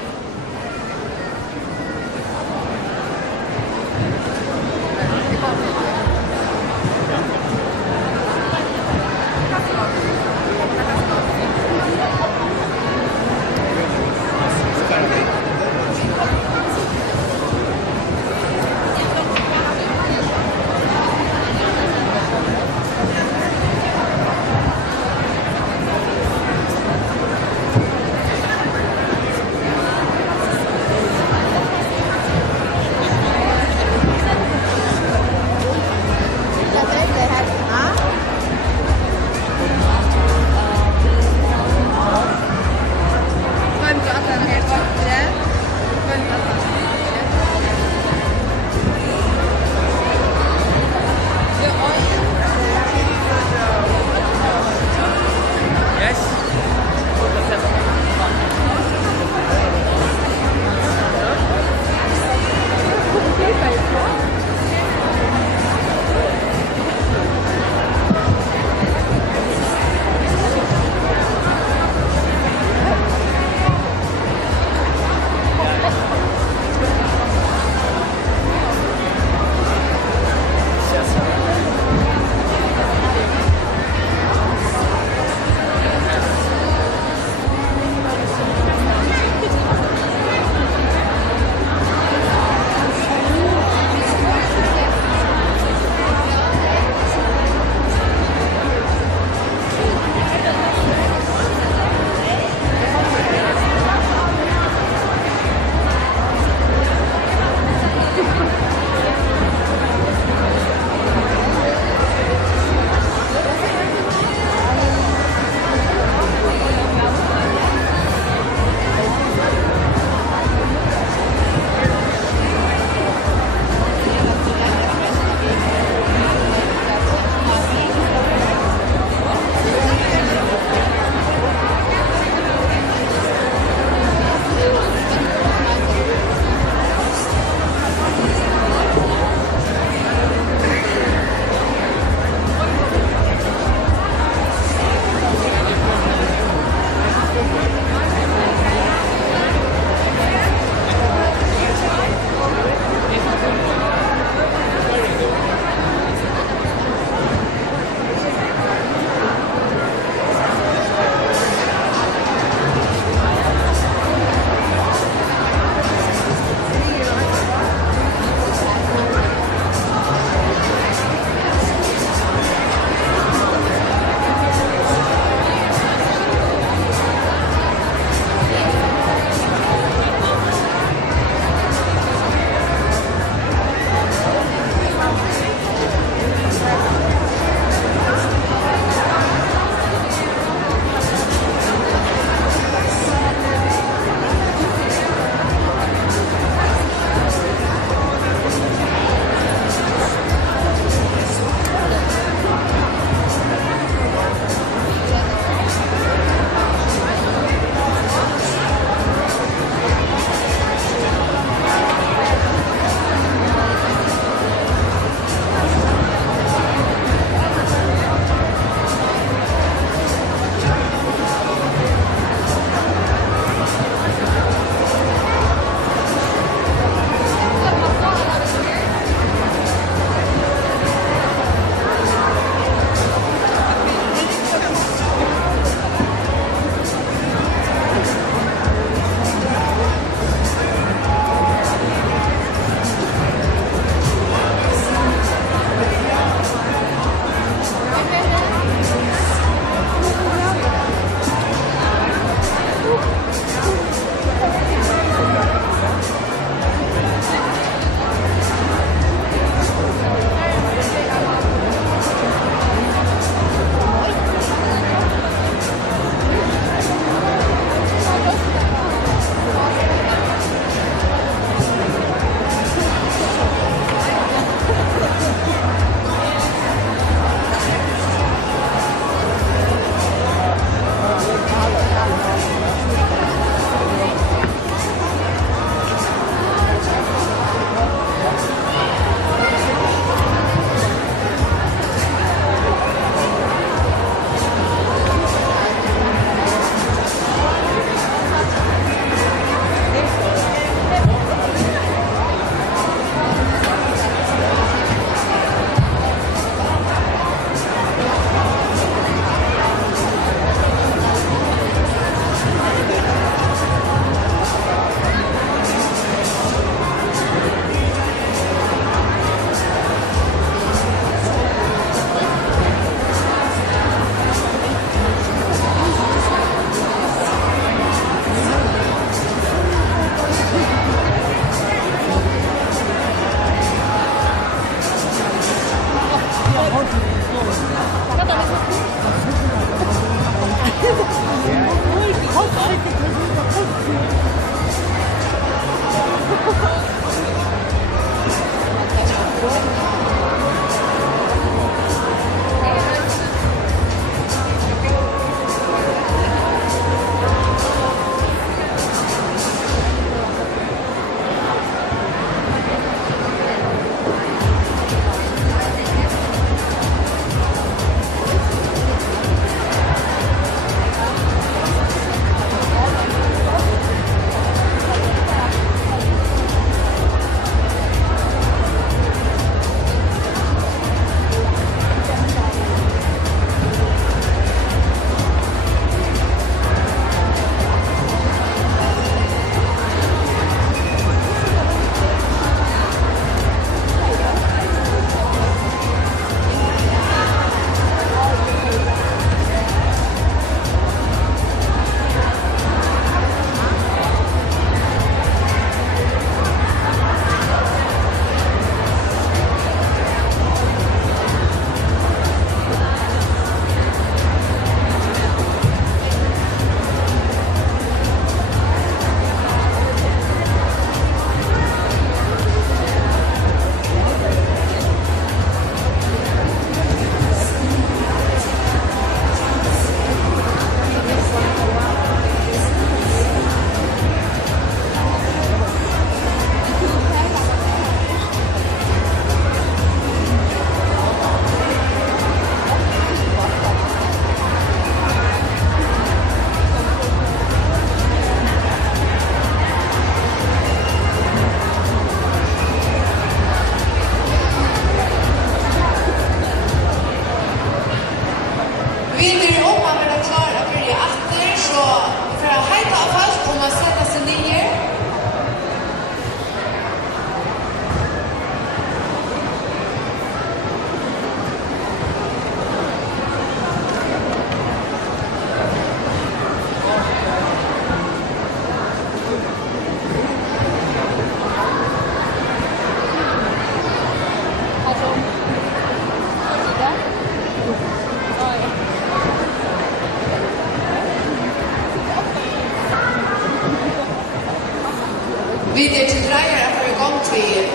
Vi er til dreier for i gang til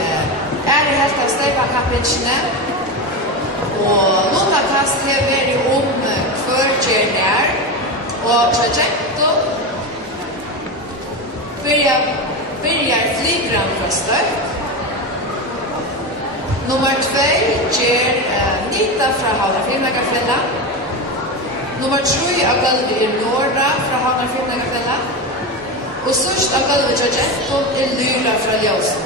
helt av Steipa-kappinskene. Og notakast har vært hver kjær og Trajetto börjar flygran fra støk. Nummer 2 ger Nita fra Havnafjellagafjella. Nummer 3 av Galvi Nora fra Havnafjellagafjella. Og sørst av Galvi Trajetto Lyra fra Ljøsen.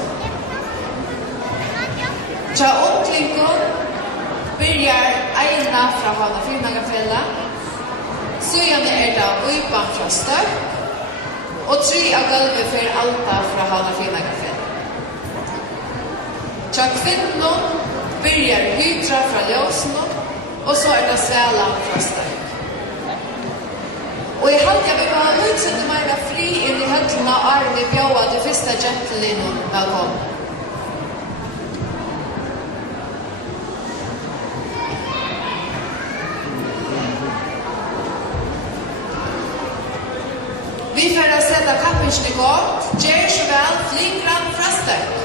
Tja omklinkon börjar Eina fra Havnafjellagafjella. Søjan det Uipan fra støk. Og 3 av Galvi for Alta fra Havnafjellagafjella. Tja kvinnon börjar Hydra fra Ljøsen, og så det Sæla fra støk. Og jeg halte jeg vil bare utsette meg fri inn i høttene av Arve Bjøa til første gentleman. Velkommen. Vi får sette kappingsene godt. Gjør så vel, flygran fra støk.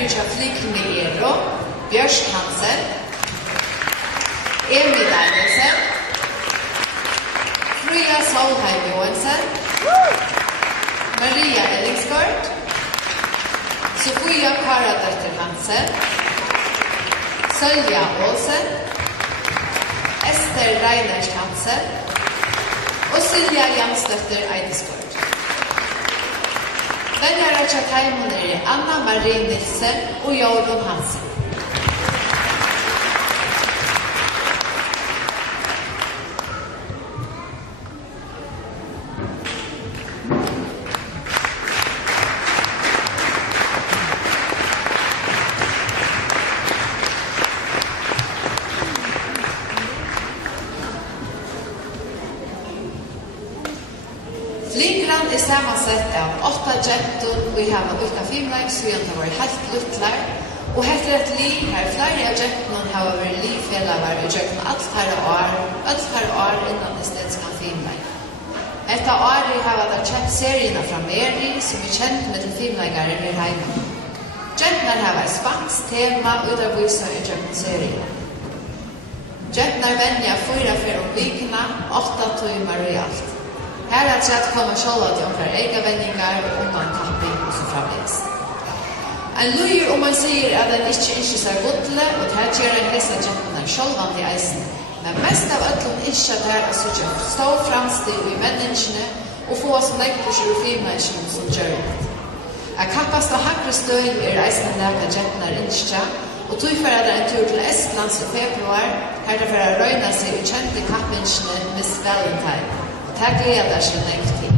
Richard Flickniero, Björsk Hansen, Emil Danielsen, Fria Solheim Johansen, Maria Ellingsgård, Sofia Karadötter Hansen, Sölja Olsen, Ester Reiners Hansen och Silja Jansdötter Eidesgård. Vänjare Tjataimon är Anna Marie Nilsen och Jorun Hansen. Flinkland är sammansatt av 8 gentor och vi har olika filmverk så vi har varit helt luttlar. Och efter ett liv här, flera av gentorna har varit livfällavar och gjort allt här år innan estetiska filmverk. Efter året har vi köpt serierna från Mary som är känt med till filmläggare i hemma. Gentorna har varit spanskt tema utavvisa i serierna. Gentorna vänjer 4 för vikerna, 8 timmar i allt. Här är det att komma själva till omkring ägarvänningar och undan tapping och så framvägs. En lujer om man säger att den inte sig godle och det här gör en hessa gentorna själva till eisen. Men mest av ötlom inte att här är så stor framsteg i människorna och få oss nekkurser och filmänniskorna som gör det. Att kappast av hackre stöd är eisen läka gentorna inte och tog för att en tur till Estlands i februar här det för att röjna sig och kände kappmänniskorna Miss Valentine. Tack leder sig näkt till.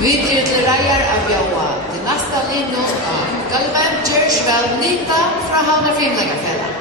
Vi är till Rajar av Joa. Till nästa linje av Galvan Gersveld Nita från Havna Filmläggarfällan.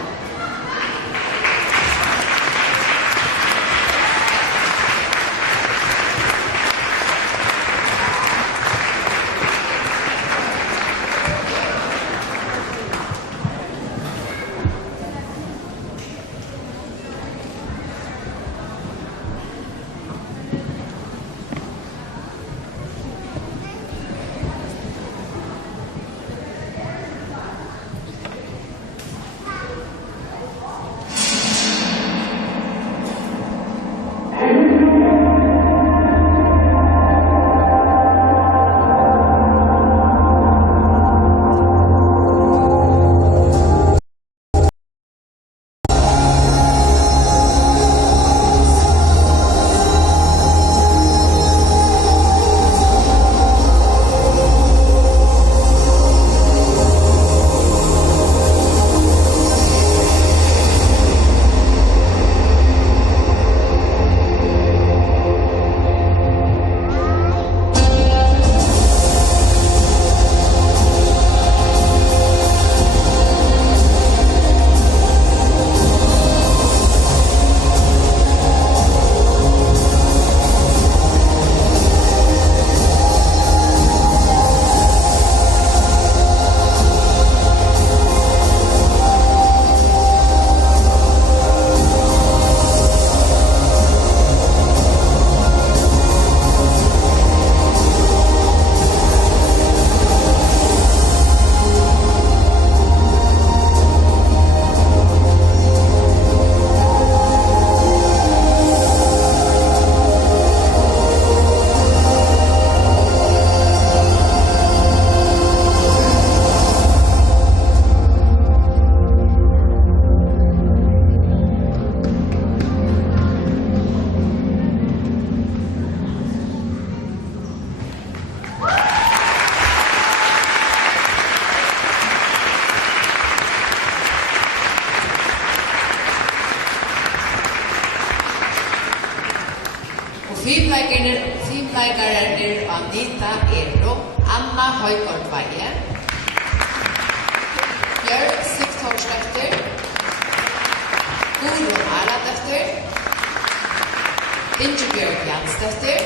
Filmleikarer Anita Ero, Anna Højgaard Veie, Bjørg Sigtorsdøtter, Gudrun Aradøtter, Ingebjørg Jansdøtter,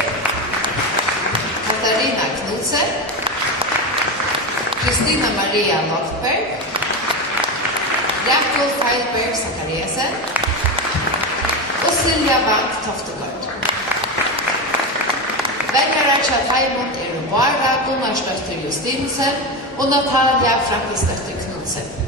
Katarina Knudsen, Kristina Maria Loftberg, Jakob Feilberg Zakariasen og Silja Bank Toftegård. Velgere til Heimund Vara Gunnarsdøtter Justinsen og Natalia Frankisdøtter Knudsen.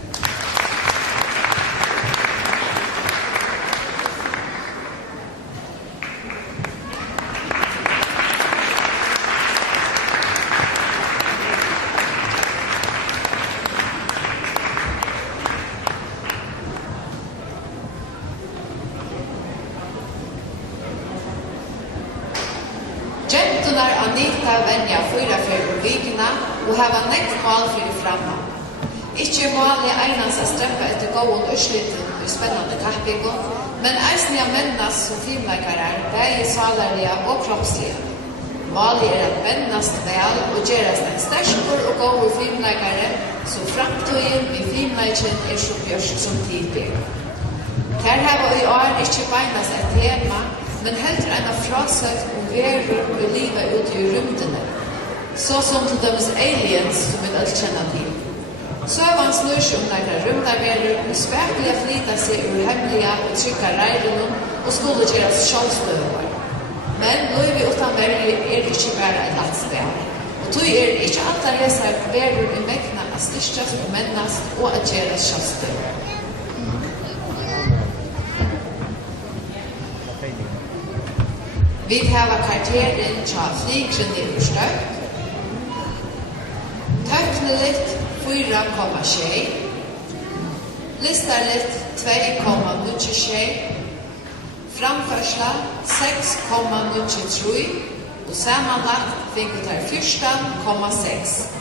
Anita venja 4 fyrir vikina og hava nekk mål fyrir framma. Ikke mål einans a strempa etter gåen ursliten og spennande kappingo, men eisne a mennas som filmleikarar, bægi salaria og kroppsliga. Målet at mennast vel og gerast en sterskor og gåur filmleikare, så framtøyen i filmleikin så bjørst som tidlig. Her hava i år ikke beinast et tema, men heldur en av frasøkt verur og livet ute i rymdene, så som til dømes aliens som vi alt kjenner til. Søvans nørs nekra rymdaverur og spekler flyta seg ur hemmelige og trykka reilunum og skulle gjeras sjálfstøvar. Men løyvi utan verur ikke bare en lattspel. Og tog ikke alt av resar verur i mekna at styrstast og mennast og at gjeras sjálfstøvar. Vi har karakteren til flygren i Urstøk. Tøknelitt 4,6. Listerlitt 2,96. Framførsla 6,93. Og sammanlagt fikk vi til 14,6.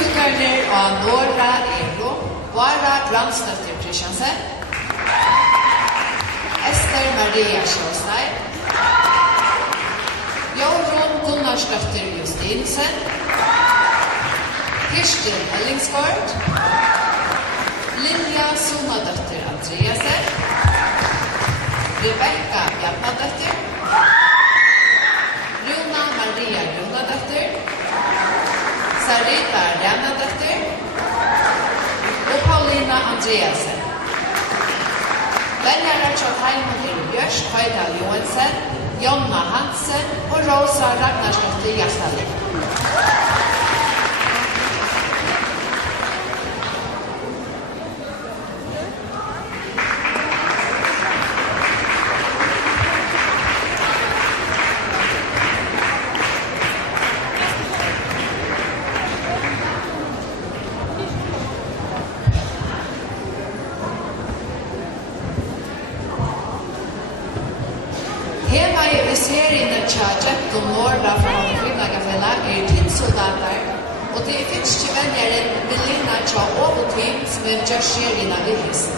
Utgårder av Nora Ero, Vara Brandsdötter Christiansen, Ester Maria Sjåstein, Jorun Gunnarsdötter Justinsen, Kirsten Ellingsgård, Lilja Sonadötter Andreasen, Rebecca Bjarnadötter, Runa Maria Runadötter, Sarita Ränadötter och Paulina Andreasen. Väljare Tjottheimon Björsk Høydal Johansen, Jonna Hansen och Rosa Ragnarsdötter Jasali. Jetton Norda från Kvinnagafälla tidssoldater och det finns ju väljaren Belina Tja Ovotim som är Joshirina Villist.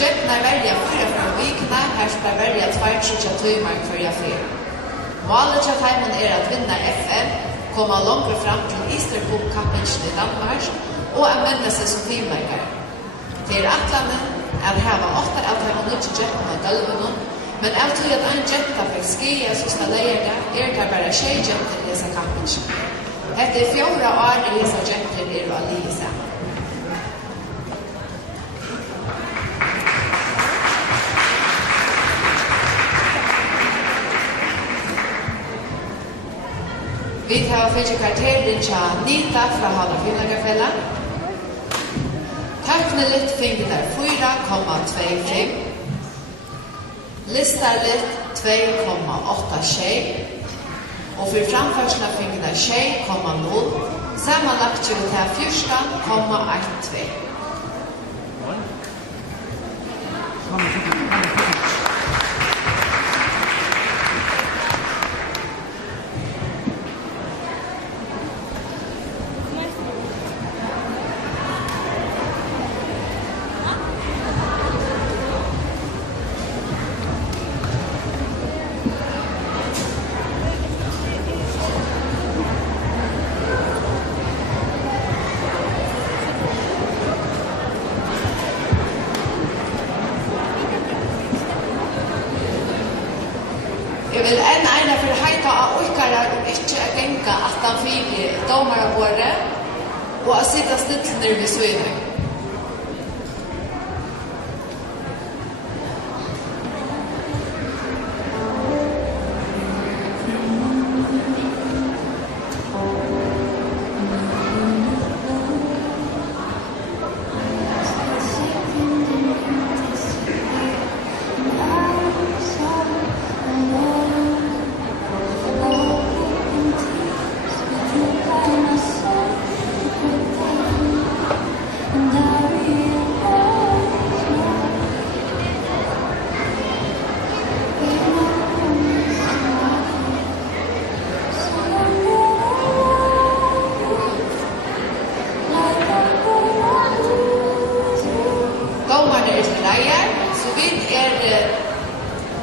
Jettnar välja 4 från vikna, här ska välja 2-3 timmar för jag fel. Målet av Heimon är att vinna FN, komma långt fram till Easter Cup-kappingen i Danmark och använda sig som teamläggare. Det är atlanen att häva 8 av de 9 jettarna i Gulven. Men alltid att en jetta fick skia så ska lära det bara tjej jetter i dessa kappingen. Efter 4 år i dessa jetter är det allihisa. Vi har fått kvarteren till Nita från Hada Kvinnagafälla. Tacknäligt fick där 4,25. Listarligt 2,8 tjej. og for framførselen fingene 6,0, sammenlagt 20 til 14,12. Jeg vil ene for heita av oikare om ikke å genka at han fyrer domarabåret og å sitte stilt nere ved søyne.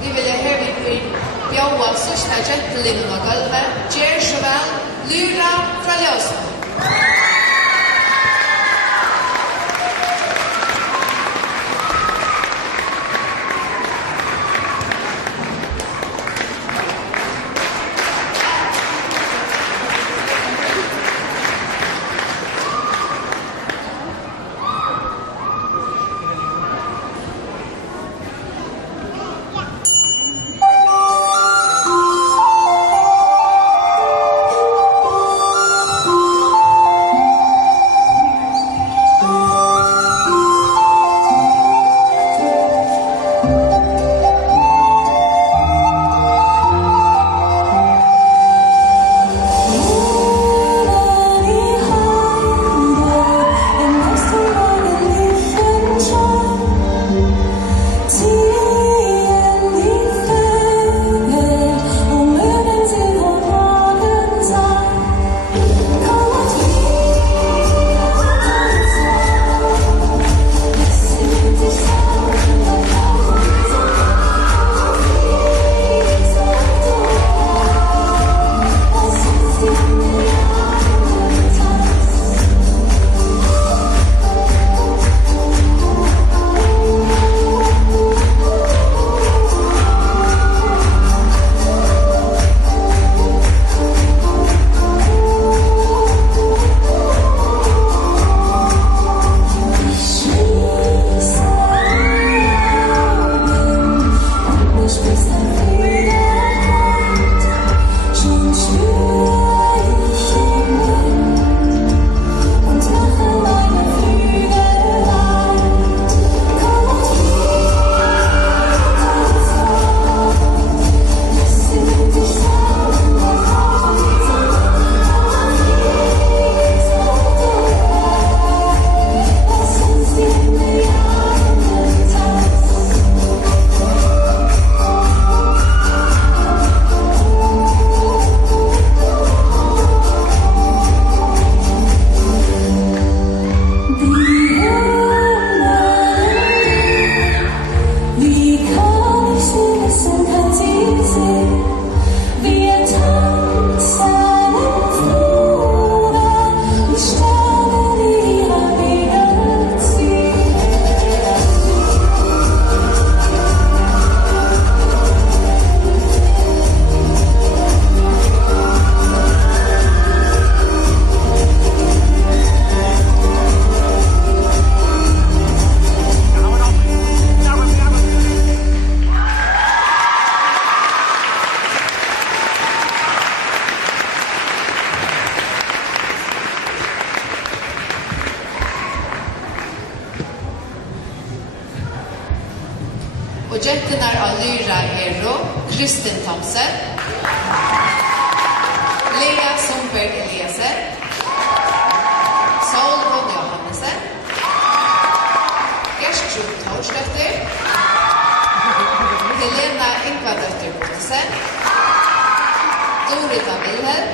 Vi vil her vi bjåa sørsta gentlingen av gulvet, Gjer så vel, Lyra fra Ljøsmo. Och genterna av Lyra Kristin Thomsen. Lea Sundberg Eliasen. Saul Von Johannesen. Gerstrud Torsdøtter. Helena Ingvadøtter Bottesen. Dorita Wilhelm.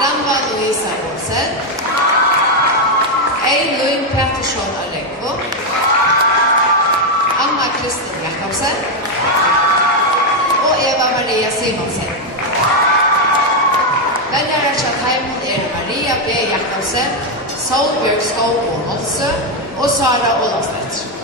Ranva Louisa Olsen. Eiluin Pettersson Arenko. Anna Kristin Jakobsen. Og Eva Maria Simonsen. Velgere til Heimon Maria B. Jakobsen, Solbjørg Skov og Molsø og Sara Olavsvedt.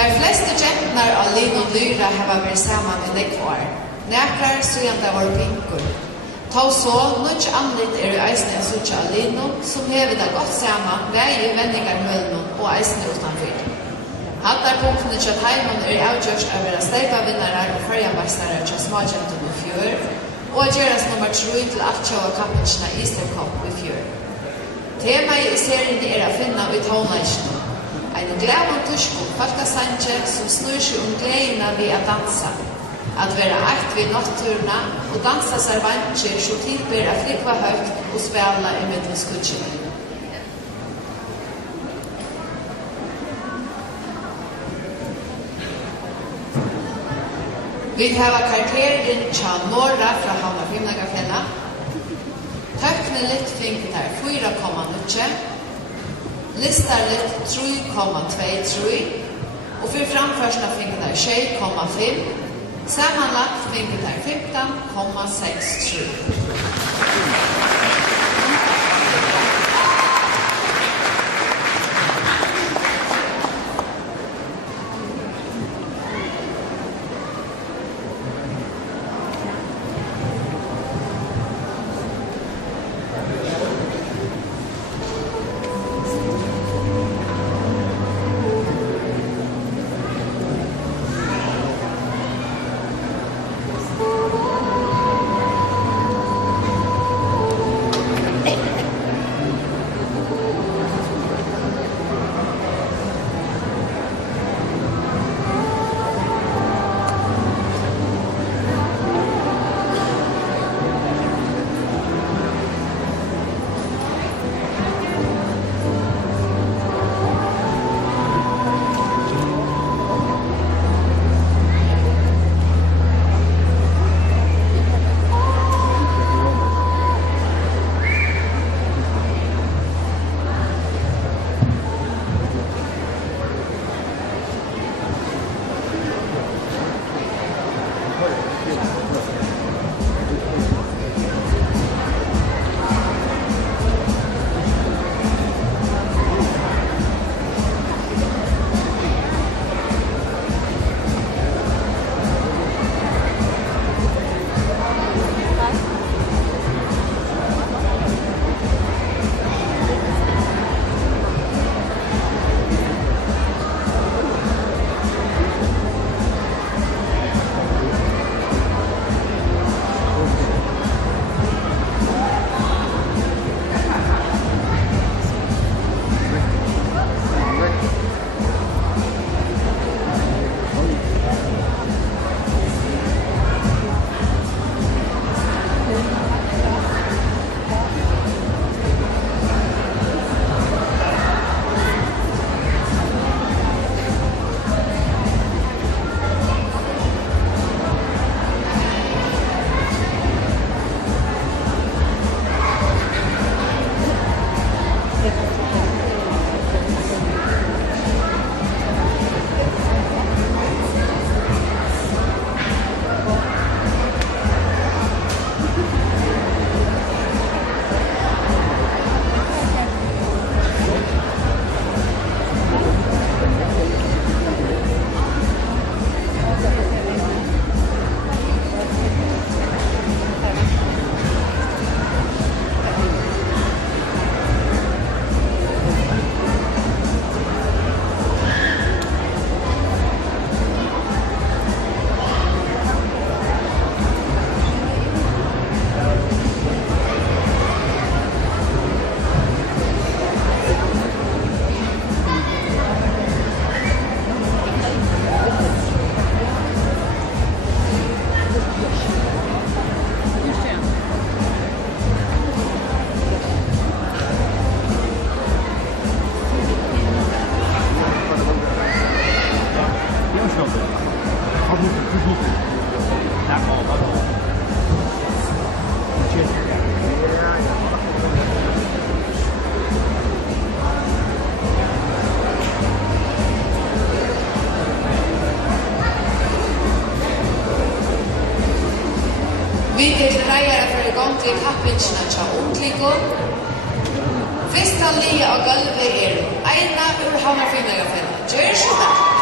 De fleste gentnar av Lin og Lyra har vært sammen i nekvar. Nekrar siden det var pinkur. Ta så, nødt annet i eisne en suttje av Lino, som hever det godt sammen, vei vendinger møllen og eisne utenfor. Haldarpunktene til Heimon avgjørst av å være steipavinnere og førjamestere til smågjentum i fjør, og at gjøres nummer 3 til 8 av kappensene i Eastercup i fjør. Temaet i serien å finne i tonleisene. En glæven tusko folkasanje som snur seg gleden ved å danse. At være eit ved natturna og dansa seg vantjer så tilber å flikva høyt og spela i middelskutsjene. Vi har karakteren Tja Norra fra Havna Fimnagafjella. Tøkne litt finket her 4,9. Listar litt 3,23 og for framførsna finket her 6,5. Sammanlagt finket her 15,63. til kappingene til Ungkliko. Fyrsta lia av gulvet Eina ur Hammarfjordafällan. Gör så där.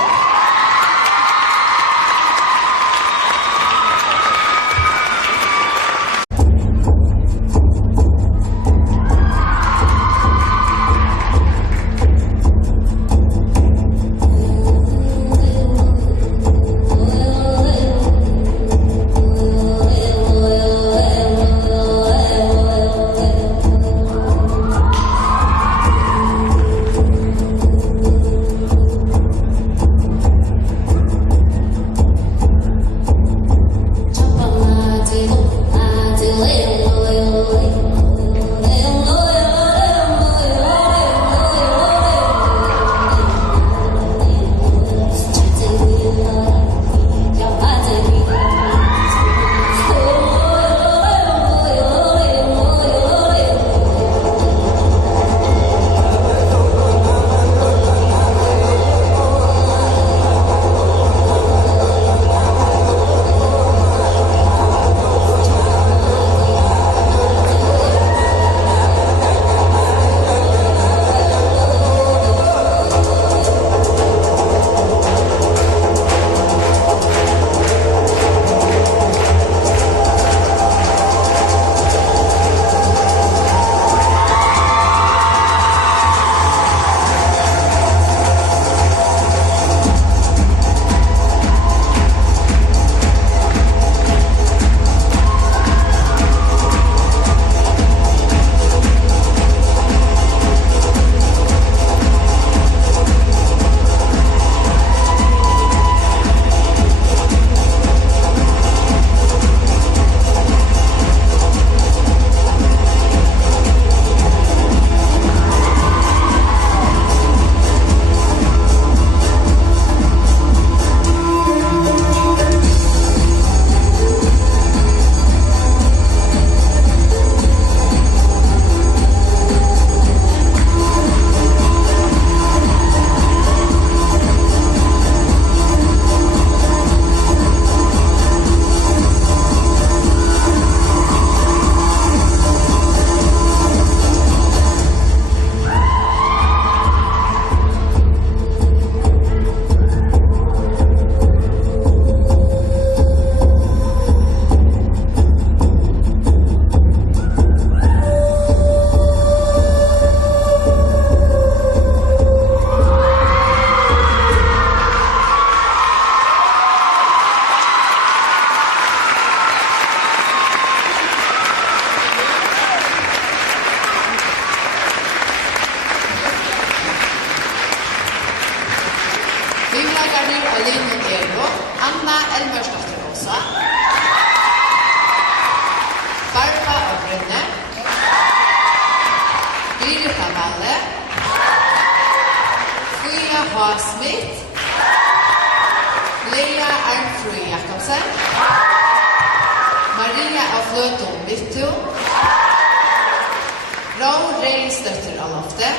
Anna Elmersdotter Rosa. Barba av Brynne. Birgitta Valle. Fia H. Smith. Leia Arnfrøy Jakobsen. Maria av Fløtum Vittu. Rå Reisdøtter av Lofte.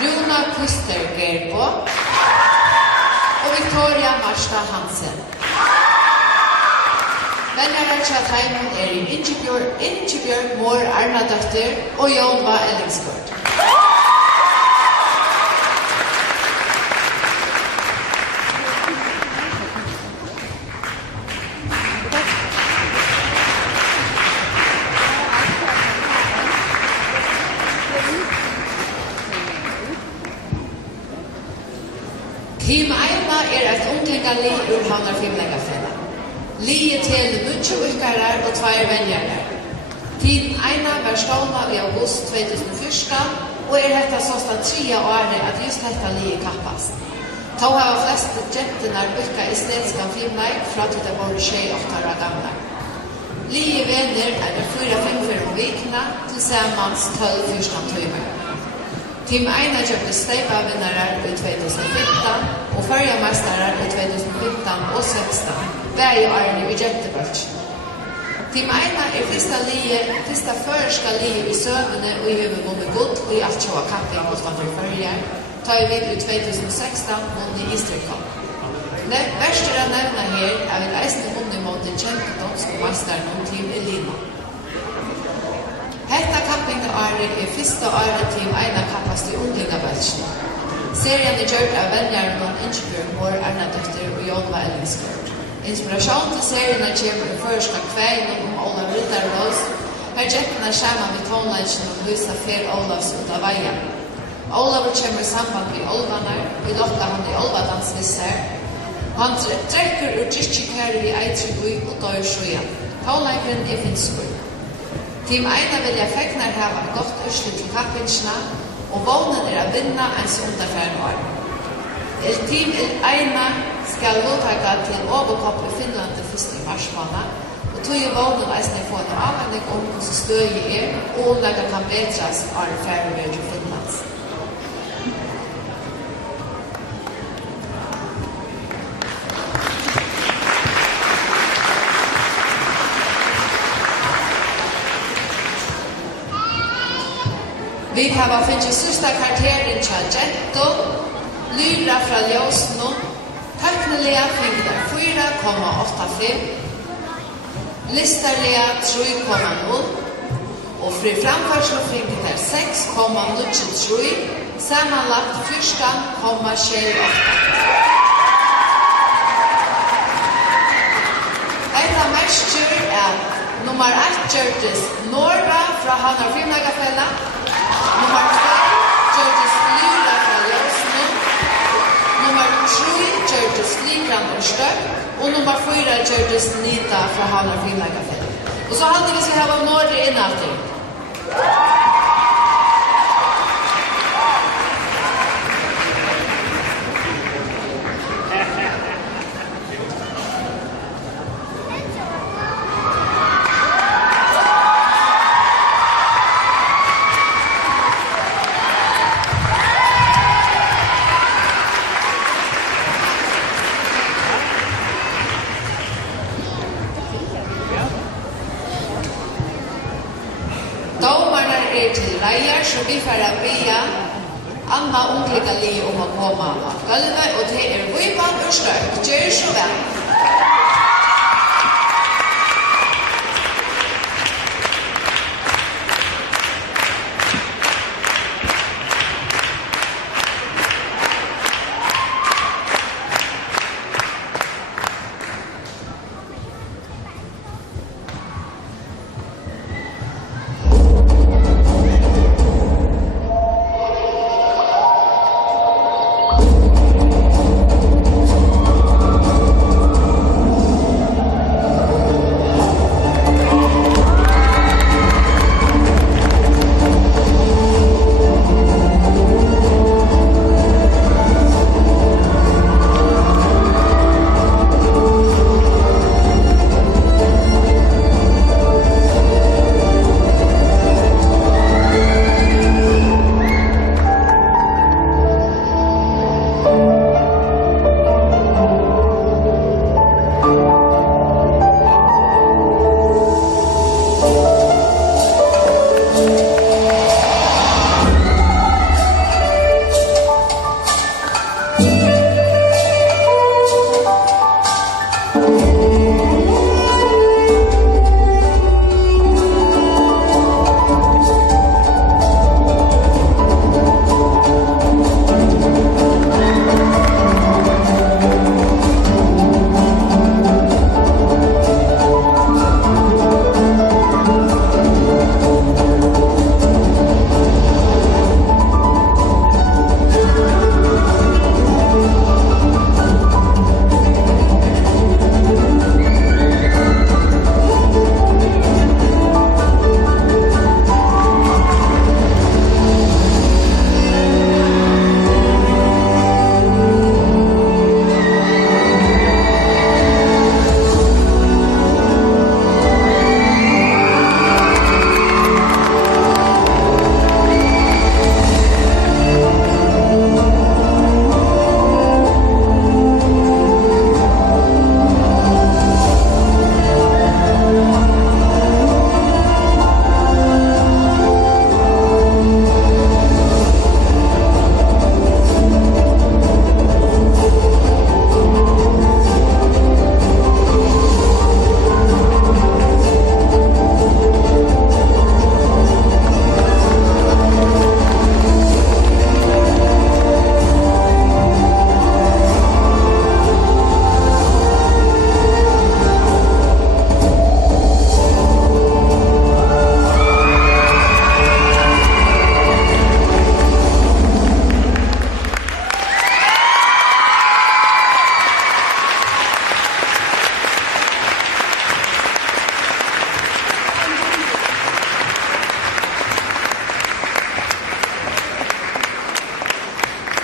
Runa Kuster Gerbo. Og Victoria Marsta Hansen. Vennere til Teimen Ingebjørg Mår Arnadøtter og Jonva Ellingsgård. Team Eina et unglingali ur Havnar Fimmlegafella. Lie til 90 ukarar og 2 venjarar. Team Eina var stålna i august 2014 og hetta såsta 3 året at just hetta lie kappast. Þá hava flest gentenar ukka estetiska filmleik fra til det var 28 år gamla. Lie venner 4-5 for vikna til sammans 12-14 timer. Team Eina kjøpte Steipa-vinnarar i 2015 og Førjameistarar i 2015 og 2016, hver i årene i Gentebølg. Team Eina fyrsta førska lie i søvende og i huvudmålet god og i alt sjåa kapping hos Vandur Førjar, tar vi i 2016 mot i Easter Cup. Värst är att nämna här är vi eisne vunnit mot den kända danska mästaren och Team Elina. Hetta kappingaåret är första året Team Eina kappast i unglingabalsen. Serien är gjord av vänjaren från Ingeborg Mår, Arnadötter och Jolva Ellingsfjord. Inspiration till serien är kommer i första kvägen om Olav Riddarrås. Här jättarna samman med tonlägen och Luisa Fer Olavs ut av vägen. Olav kommer i samband med Olvanar, vi lockar han i Olvadansvissar. Han trekker ur drikkjekære i Eitrebui og dør sjøen. Tonlægren er finskur. Team Eina vilja feknar hava godt urslit til kappinsjena, og vånen er å vinna en sundarfæren år. Team Eina skal lovtaka til overkopp i Finland til 1. marsmåned, og tog jo vånen eisne få en avhandling om hvordan støye er, og om det kan bedres av færre til Finlands. Vi har finnet sista kvarteren til Jetto, Lyra fra Ljøsno, Teknelia finner 4,85, Listerlia 3,0 og fri framførsel finner 6,03, sammenlagt 14,28. Dette mestjer er nummer 1 gjørtes Norra fra Hanna Frimlegafella, nummer 2 gjørtes Lyra fra Ljøsno, nummer 3 gjørtes Likran og Støk, og nummer 4 gjørtes Nita fra Hanna Frimlegafella. Og så hadde vi skal ha Norge innatter. Så vi får be Anna unglige li om å komme av gulvet, og det er Vivan Ørstøk. Gjør så vel.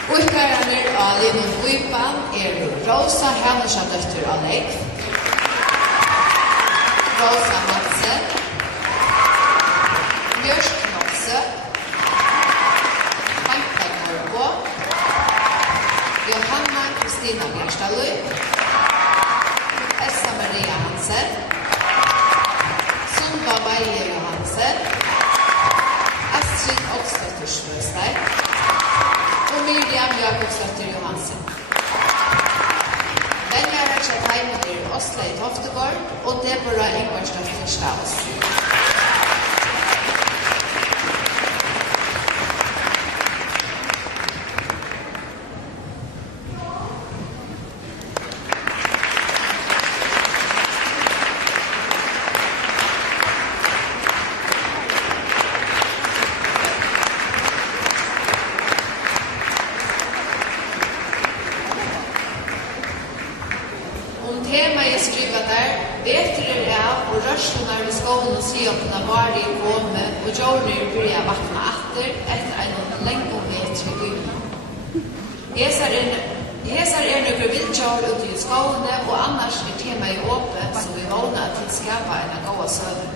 Ordfører av Linnon Vipan Rosa Hannesjadøtter Alek, Rosa Hansen, Bjørk Knopse, Magda Norbo, Johanna Kristina Bjørstadløy, Essa Maria Hansen, Sundba Baie Johansen, Astrid Oksdøtter Svøstein, og Miriam Jakobsdøtter Johansen. Den er Heimen Åsleid Toftegård og Deborah Ingvarsdøtter Staus. Tema jeg skriver der, vetrer av og rørslunar i skolen og siokna var i komme og jordnir byrja vakna atter etter en lengre vetre bygd. Hesar nokre vildjord ute i skolene og annars tema i åpent som vi vågna til skapa en gåa søvn.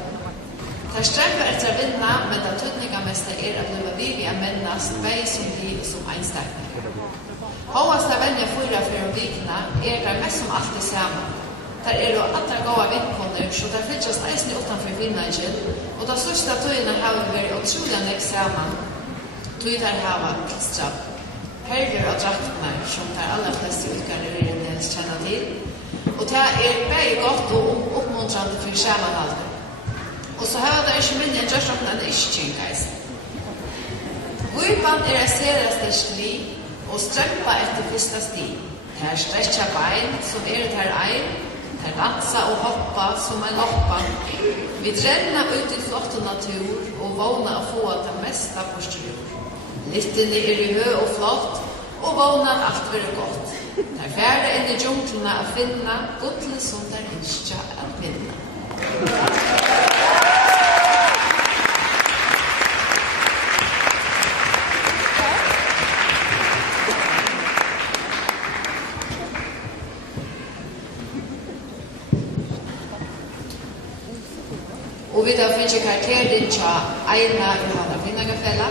Der stremper etter å vinna, men det tydningameste at bliva vivi a mennast vei som liv som einstakning. Håvast av venner fyra for vikna der mest som alltid sammen. Der jo andre gåa vinkonder, så der flytjast eisne utanfor Finnlandsjen, og da største tøyene har vært utrolig nek sammen. Tøy der hava klestra perver og draktene, som der aller fleste utgallerierene kjenner til. Og det bare godt og oppmuntrande for samanhaldet. Og så har det ikke minne gjørsokna en iskjengeist. Vipan en serastest liv, og strømpa etter fyrsta sti. Her stretcha bein, som et her ein, her dansa og hoppa som en loppa. Vi trenna ut i flott natur, og vågna å få det mesta på styr. Littene i hø og flott, og vågna at alt være godt. Der færre inn i djunglene å finna, godle som der innskja at vinna. Og vi da finner karakteren til Eina Johanna Finnagafella.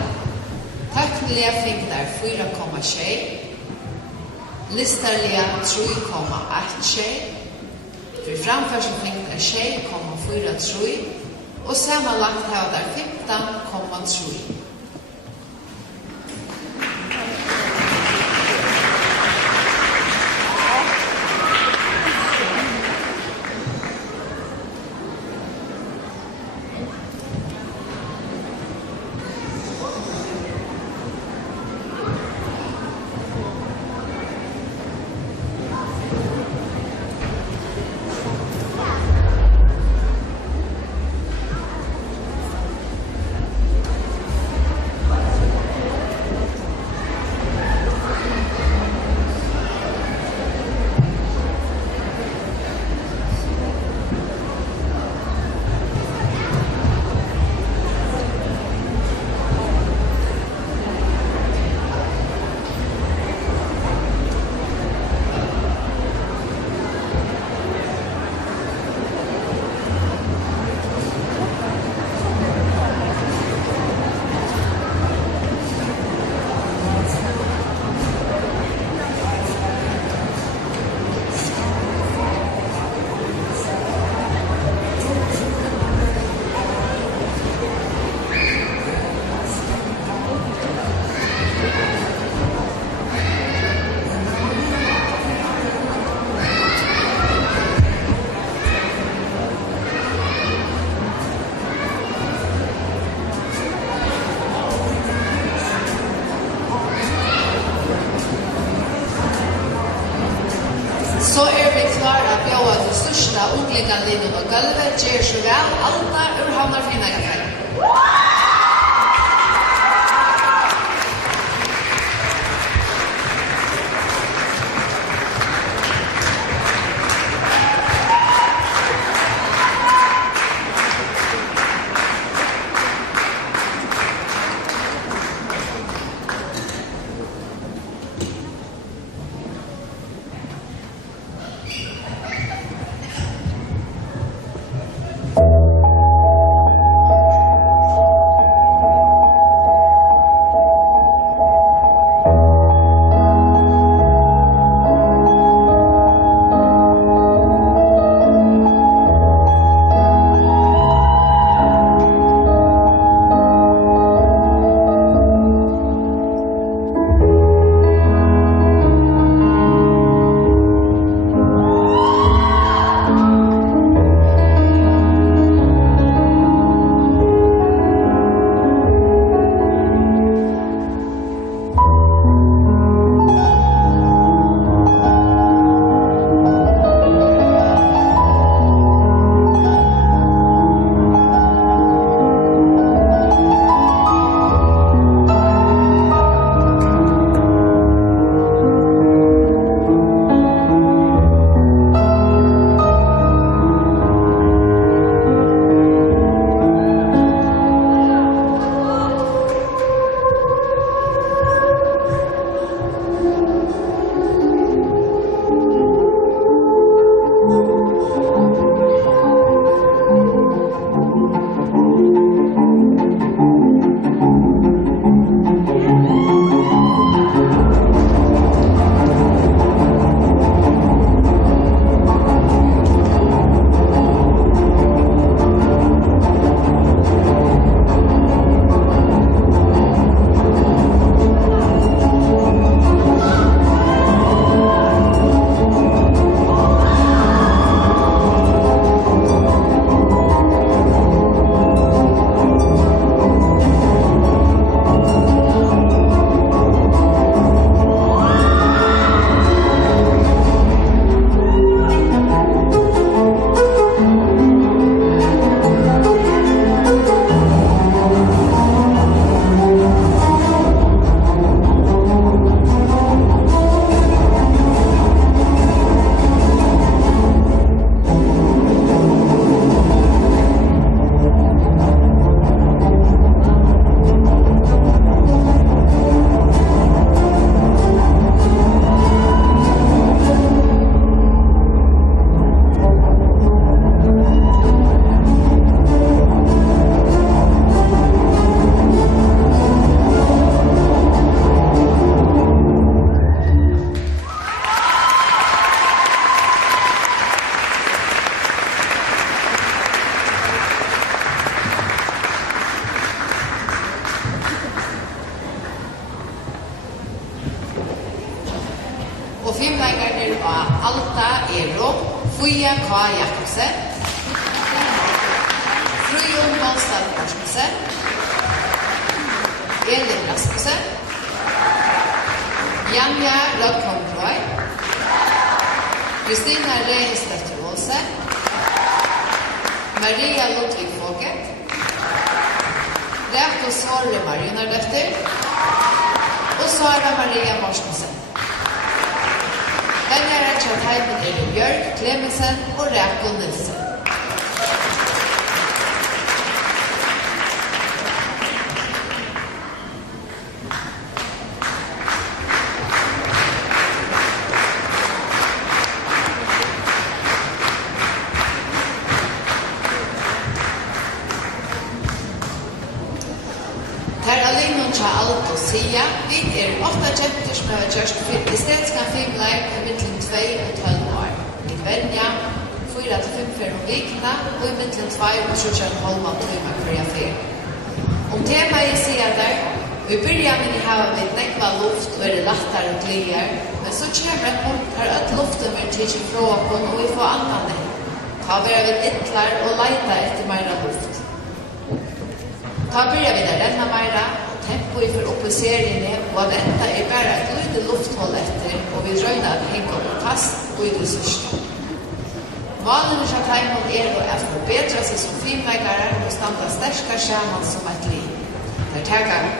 Teknilige fingrar 4,6. Listerlige 3,8. For framførsel fingrar 6,43. Og sammenlagt har der 15,3. Så vi klara at bjåa til størsta unglingan Linnon og gulvet, gjør så vel Alna Urhavnar Finnagafell. Og filmleikerne av Alta Fia K. Jakobsen, Frøyon Målstad Korsmusen, Elin Rasmussen, Janja Rodkom Roy, Kristina Reinstedt Olsen, Maria Ludvig Foget, Reto Svorre Marionardøtter og Sara Maria Morsmussen. Vennere Tjataipen Bjørk Klemensen og Reto Nilsen. Alto Sia, vi 8 jenter som har gjort estetiska filmleik i mittlen 2 og 12 år. I Venja, 4 til 5 før om vikna, og i mittlen 2 og 7,5 timer for jeg fer. Om temaet sier der, vi byrjar med å ha med nekva luft og det lattere og glier, men så kommer et punkt her at luften vil tidsi fra oss og vi får annan det. Ta byrjar vi ytlar og leita etter meira luft. Ta byrjar vi der renna meira, tempo i for oppe seriene, og at dette bare et lite lufthold etter, og vi drøyner at henge opp fast og i det sørste. Valene til Taimon å forbedre seg som filmleggere og standa sterskere sammen som et liv. Der tager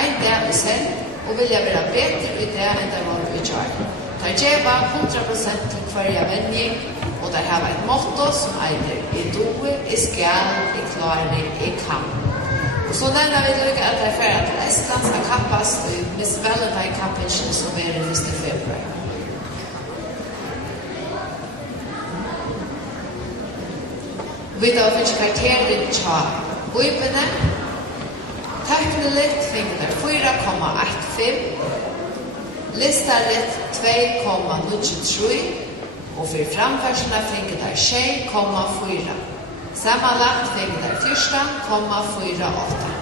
en dag i selv, og vilja være bedre i det enn det var i kjær. Der gjeva 100% til hver vending, og der har et motto som eier i doe, i skjæl, i klare, i kamp. Så nevner vi lukket at det er ferdig til Estland skal kappes i Miss Valentine Campingen som i 1. februar. Vi da finnes karakteren tja Bøybene. Teknelitt finner der 4,15. Listalit 2,93. Og for framførsene finner der 6,4. Sammanlagt finner der 14,48.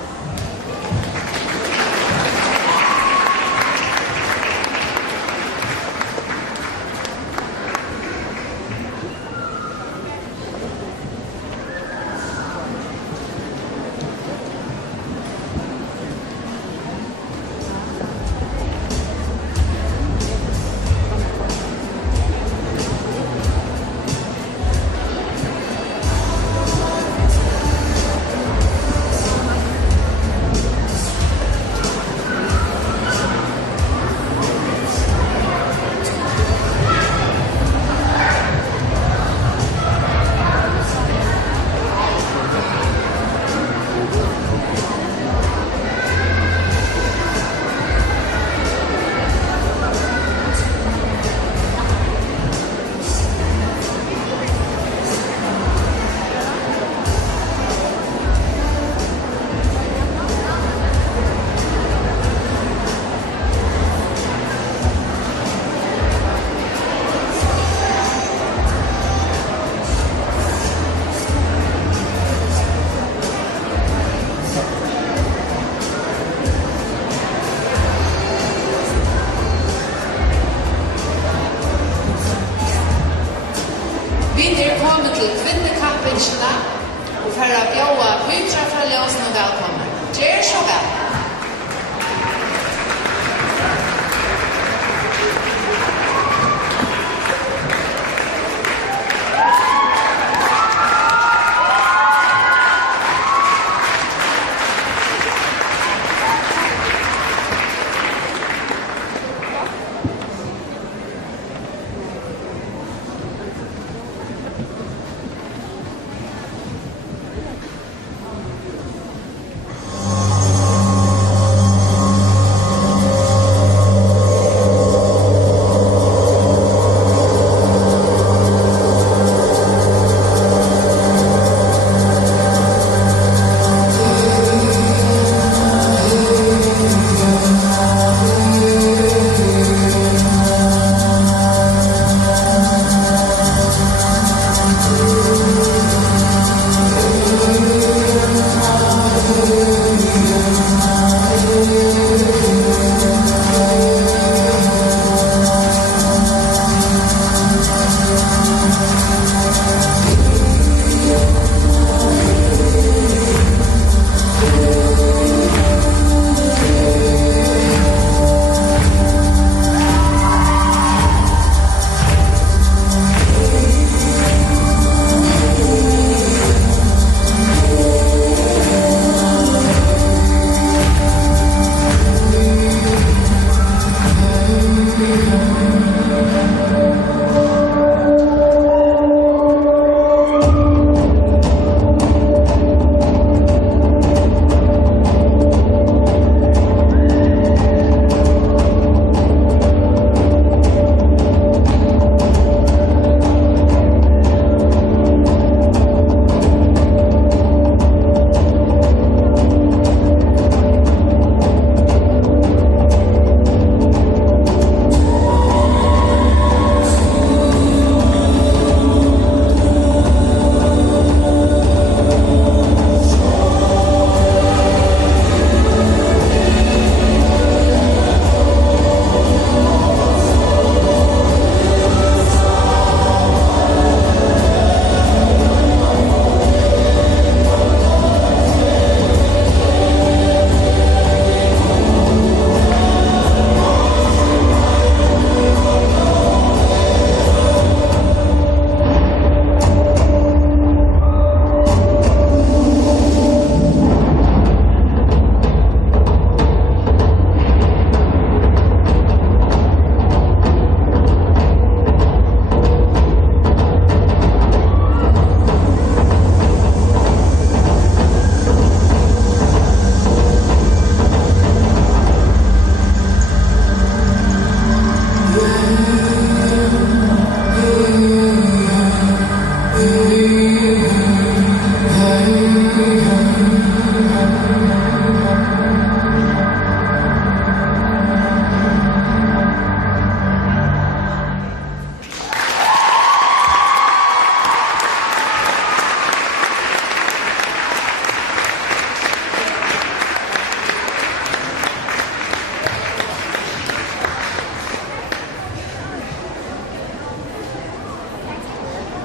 Og for å bjøve Petra fra Ljøsen og velkommen. Gjør så vel.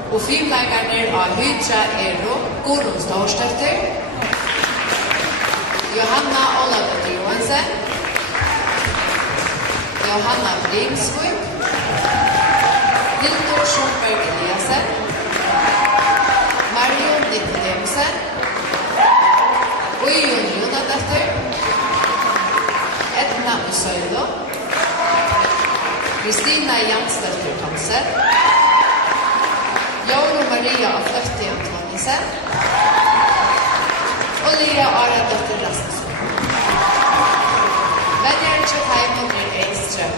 Og filmleikerne av Hydra Gorun Storstøtter, Johanna Olavøtter Johansen, Johanna Bringsvik, Hildur Schomberg Eliasen, Marion Nikodemsen, Øyunn Jonadøtter, Edna Usøylo, Kristina Jansdøtter Thomsen, Jorunn Maria Fløtti Antonissen, og Lia Aradøtter Rasmussen. Venner til heimen Ekstrøm.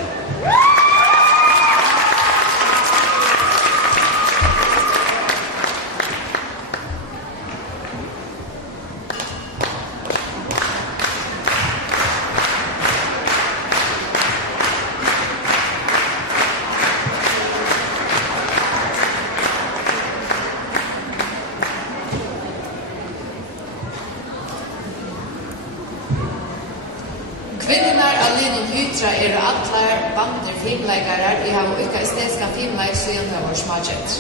Kvinnorna av Linon Hydra allar bander filmleikarar I har ikke estetiska filmleik siden det var smaget.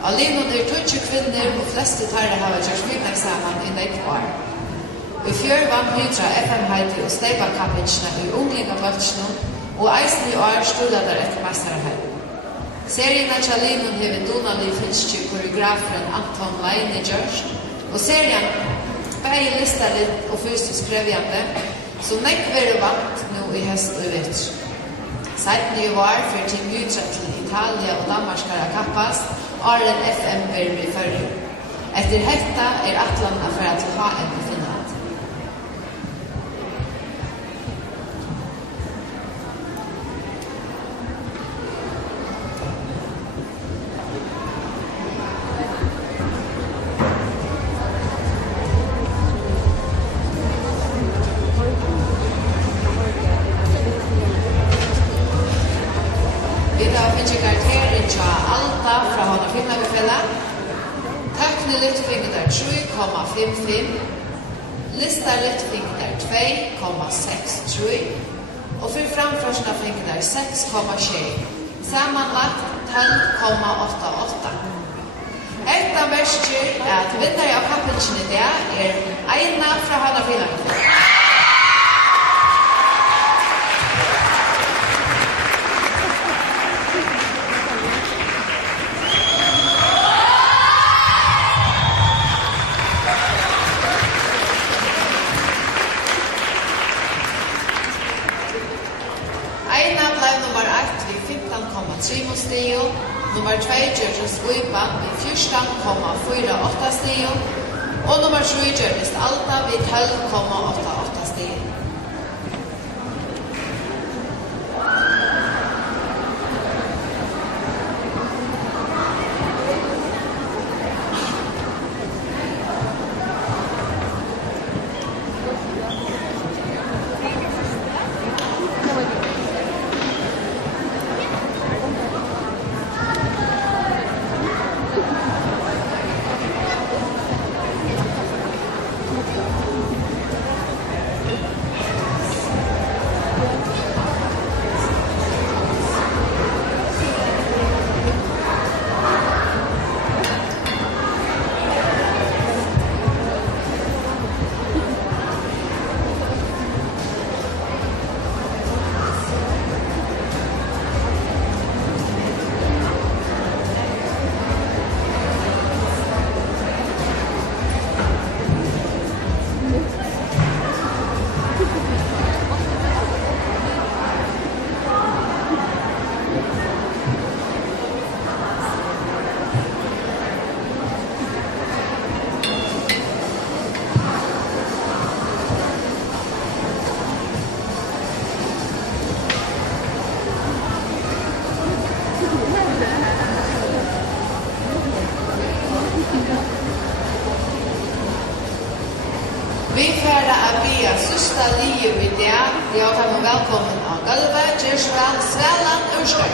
Av Linon 20 kvinner og fleste tarre har gjort filmleik sammen I nekvar. I fjør vann Hydra FM-heiti og Steipa-kappitsjene I unglingabaltsjene og eisen I år stod der etter mesterheim. Serien av Linon hever Donald finske koreograferen Anton Leine gjørst, og serien bare lista litt og fysisk krevjande, som nekver vant nå I høst og vett. Seiten I år for Team Hydra til Italia og Danmark skal kappas, Arlen FM blir I førre. Etter hetta atlanna for at ha en I Finland. Lista Littfinger 2,63 og for framførsene finger 6,6. Sammanlagt 12,88. Etta verster at vinnare av kappelsen I det Eina fra Hanna Finland. Stio, nummer 2 Gjørges Uipa med 14,48 stio, og nummer 7 Gjørges Alta med 12,88 stio. Sista Liu I det, jag tar mig välkommen av Gulva, Gjersvall, Svelland, Urskog.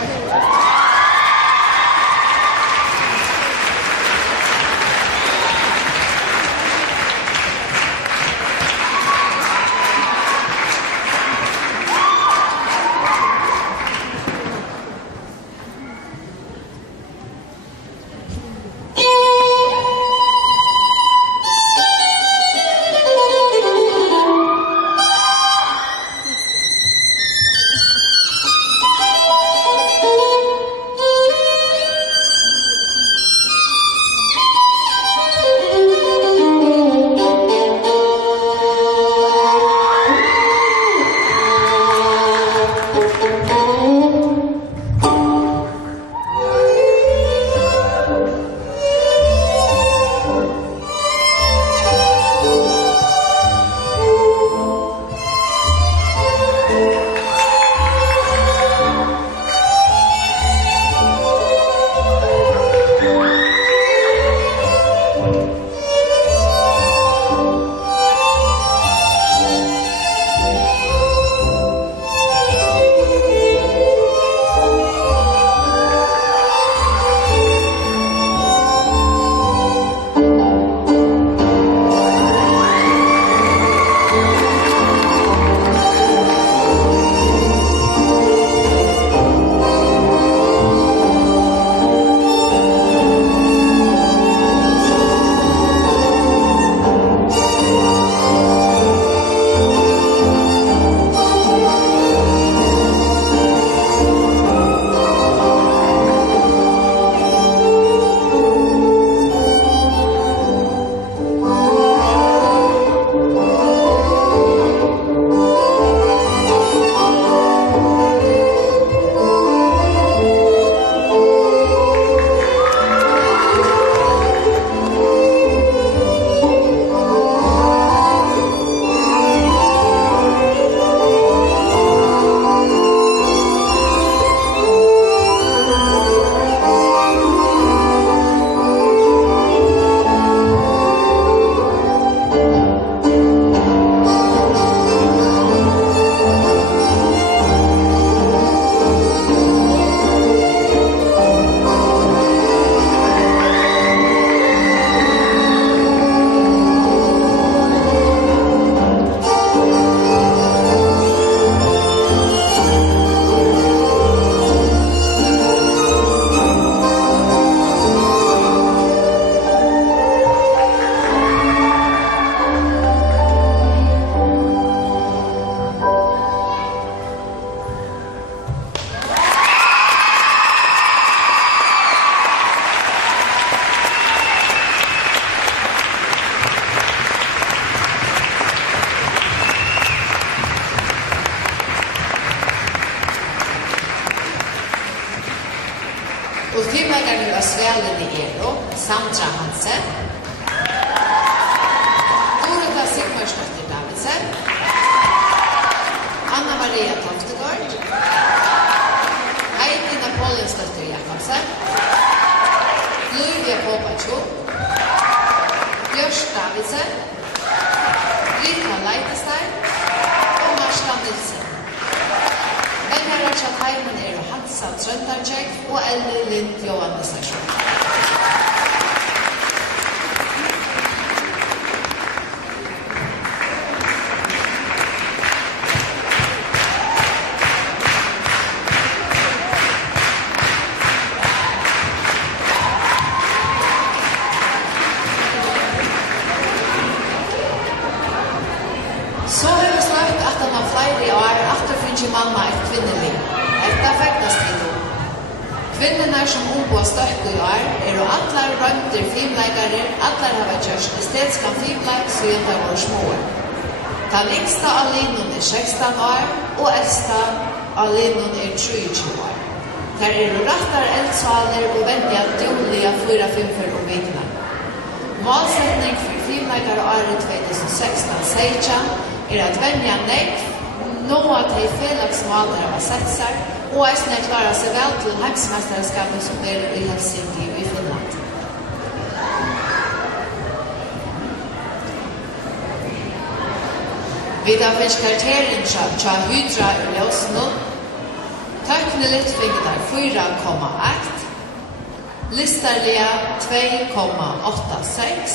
Och filmmakaren av Svällen i Ero, Sandra Hansen. Dorota Sigmarsdotter Davidsen. Anna Maria Toftegård. Heidi Napoleonsdotter Jakobsen. Lydia Popachuk. Bjørs Davidsen. Rita Leitestein. Og Marsta Nilsen. Vennerer til heimen Hansa Trøndartjekk og Ellie Lind Johannesson. Så har vi snart at han har flere år atterfinner mamma et kvinnelig. Detta fäktas vi då. Kvinnorna som på støkk i år jo allar rønter filmleikare, allar har gjort estetiska filmleik så gjør det var små. Den yngsta av linjen 16 år, og eldsta av linjen 23 år. Der rettar eldsaler og vennliga dåliga 4-5 om vikna. Målsättning for filmleikare året 2016-16 at vennliga nekv nå at de felagsmåler av setser, og eisne klarer seg vel til heimsmesterskapet som i Helsinki i Finland. Vi har finnes karteren fra Hydra i Ljøsno. Tøkkene litt finner der 4,8. Listerlige 2,86.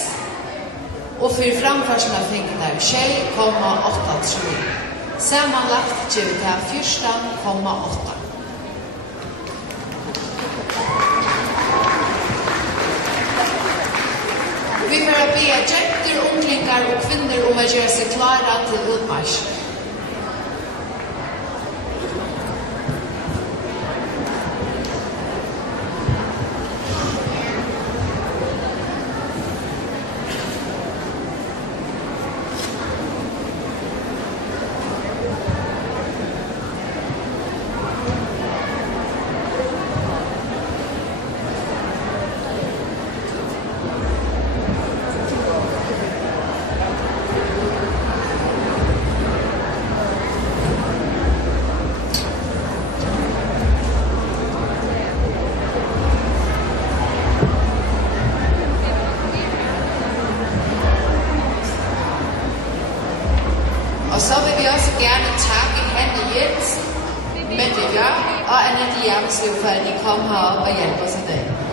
Og for framførsene finner der 6,83. Sammanlagt gjør det 14,8. Vi får be jenter, unglingar og kvinner om å gjøre seg klare til utmarsj. Og så vil vi også gerne takke Hanne Jensen, Mette Jørg og Annette Jermslev for at de kom herop og hjælpe os i dag.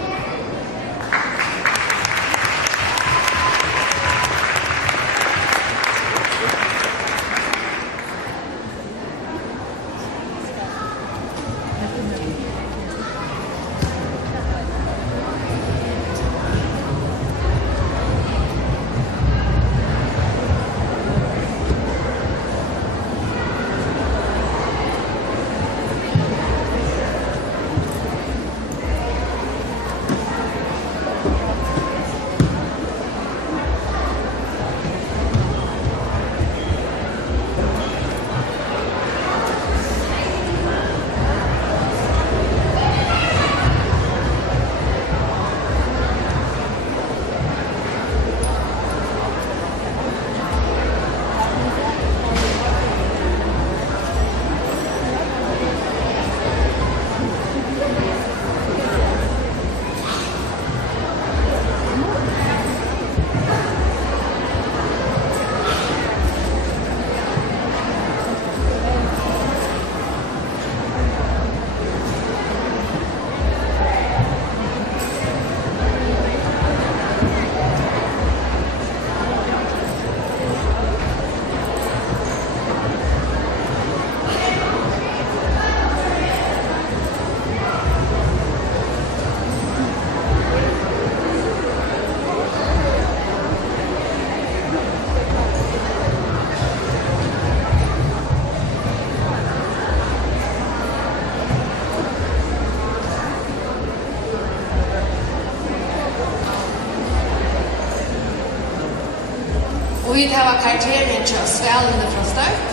Og vi har karakteren til Svällen fra start.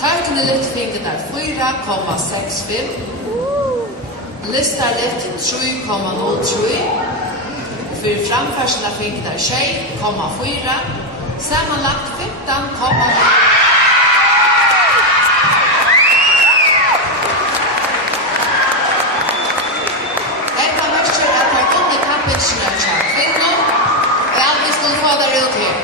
Takkene litt finner der 4,65. Listarlift 3,03. För framförsla fick där 6,4. Sammanlagt 15,0. Detta märker att han vunnit kappinskna kvinnor. Vi skulle få där ut här.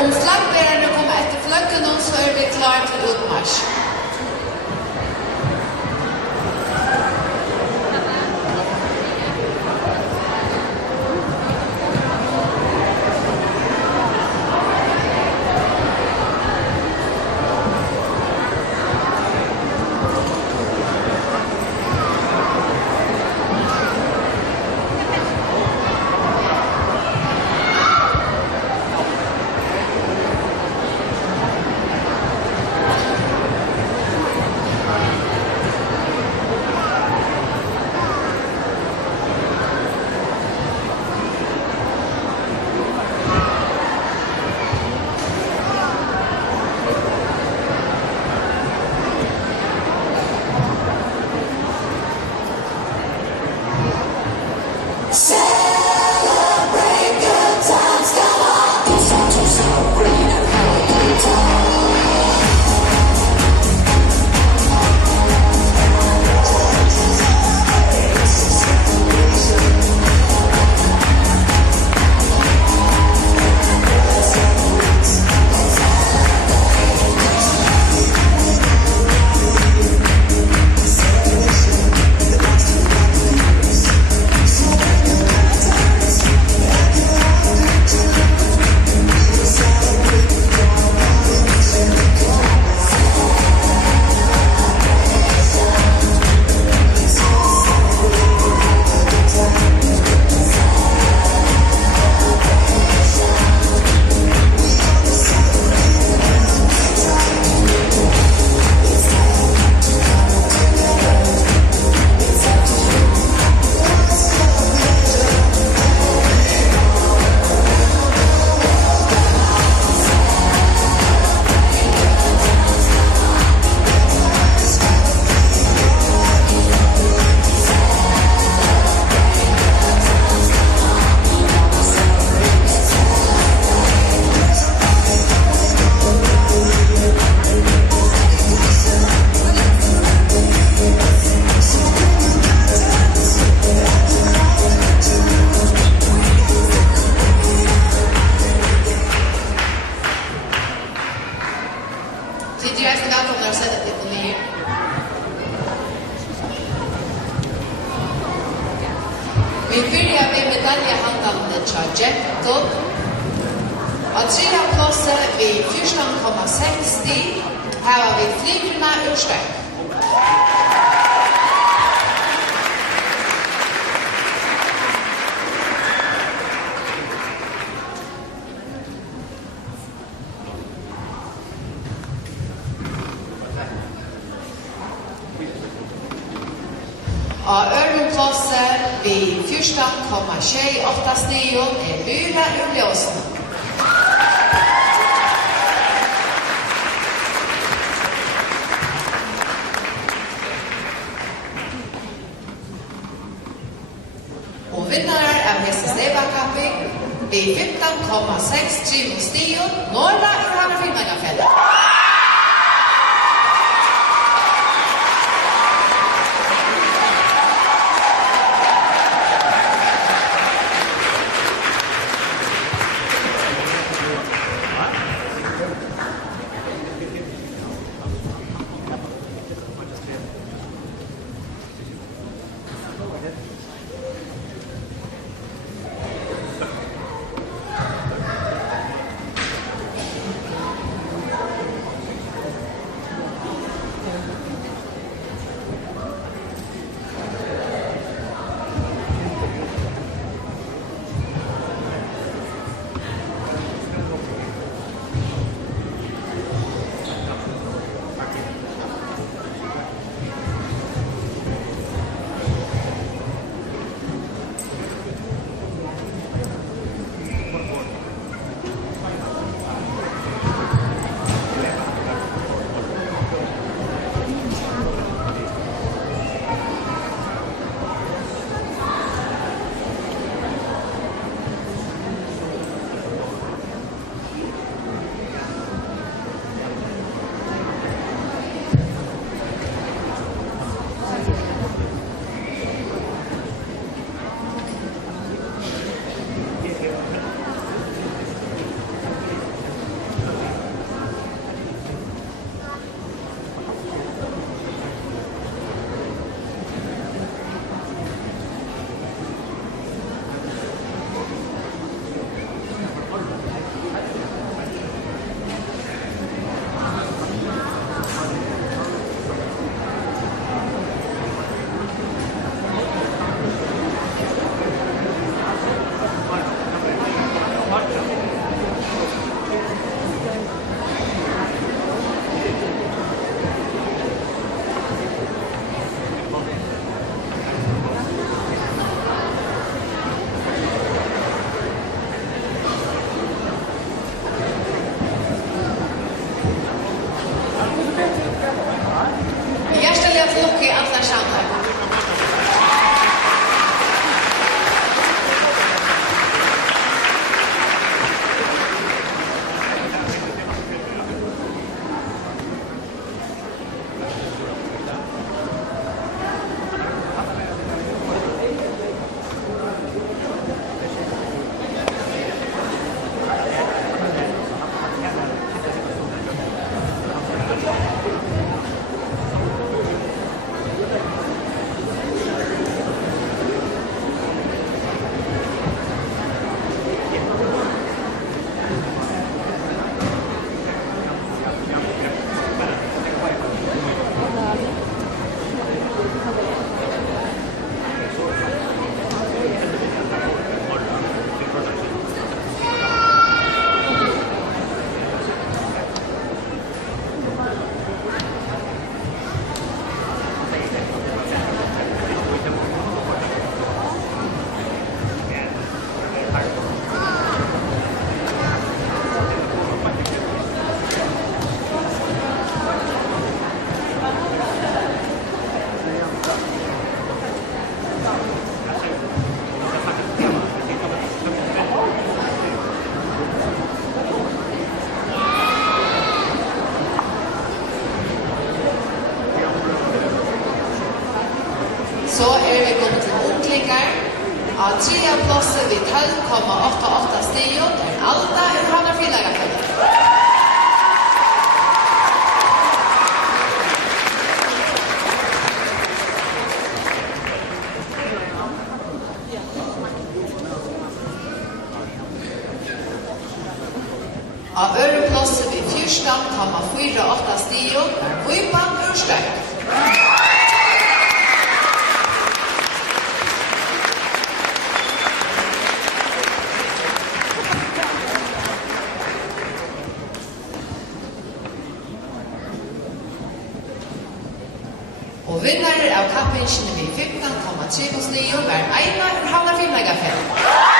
Om flaggbärarna kommer efter flaggen så är det klart till utmarsch. Celebrate good times, come on. It's time to celebrate and have a good time. Tidigare så välkomnar att sätta till ner. Vi börjar med medaljehandlande Trajetto. Och tredje platsen vid 14,60. Här har vi flygrarna ur sträck. Och öronplatser vid 14,28 stion är Lyra ur Blåsen. Och vinnare av hästsnävarkapping vid 15,6 stion norra ur Hammarfilmagafället. till alla samtal. Så vi kommet til unglingar. Av 3. plasset vid 12,88 stiger der Alda Hanna Frilagerfeld. Av øren plasset vid 14,48 stiger der Vipan Urstein. Og vinnare av kappingen med 15,3 stiger var Eina Hanna Frilagerfeld.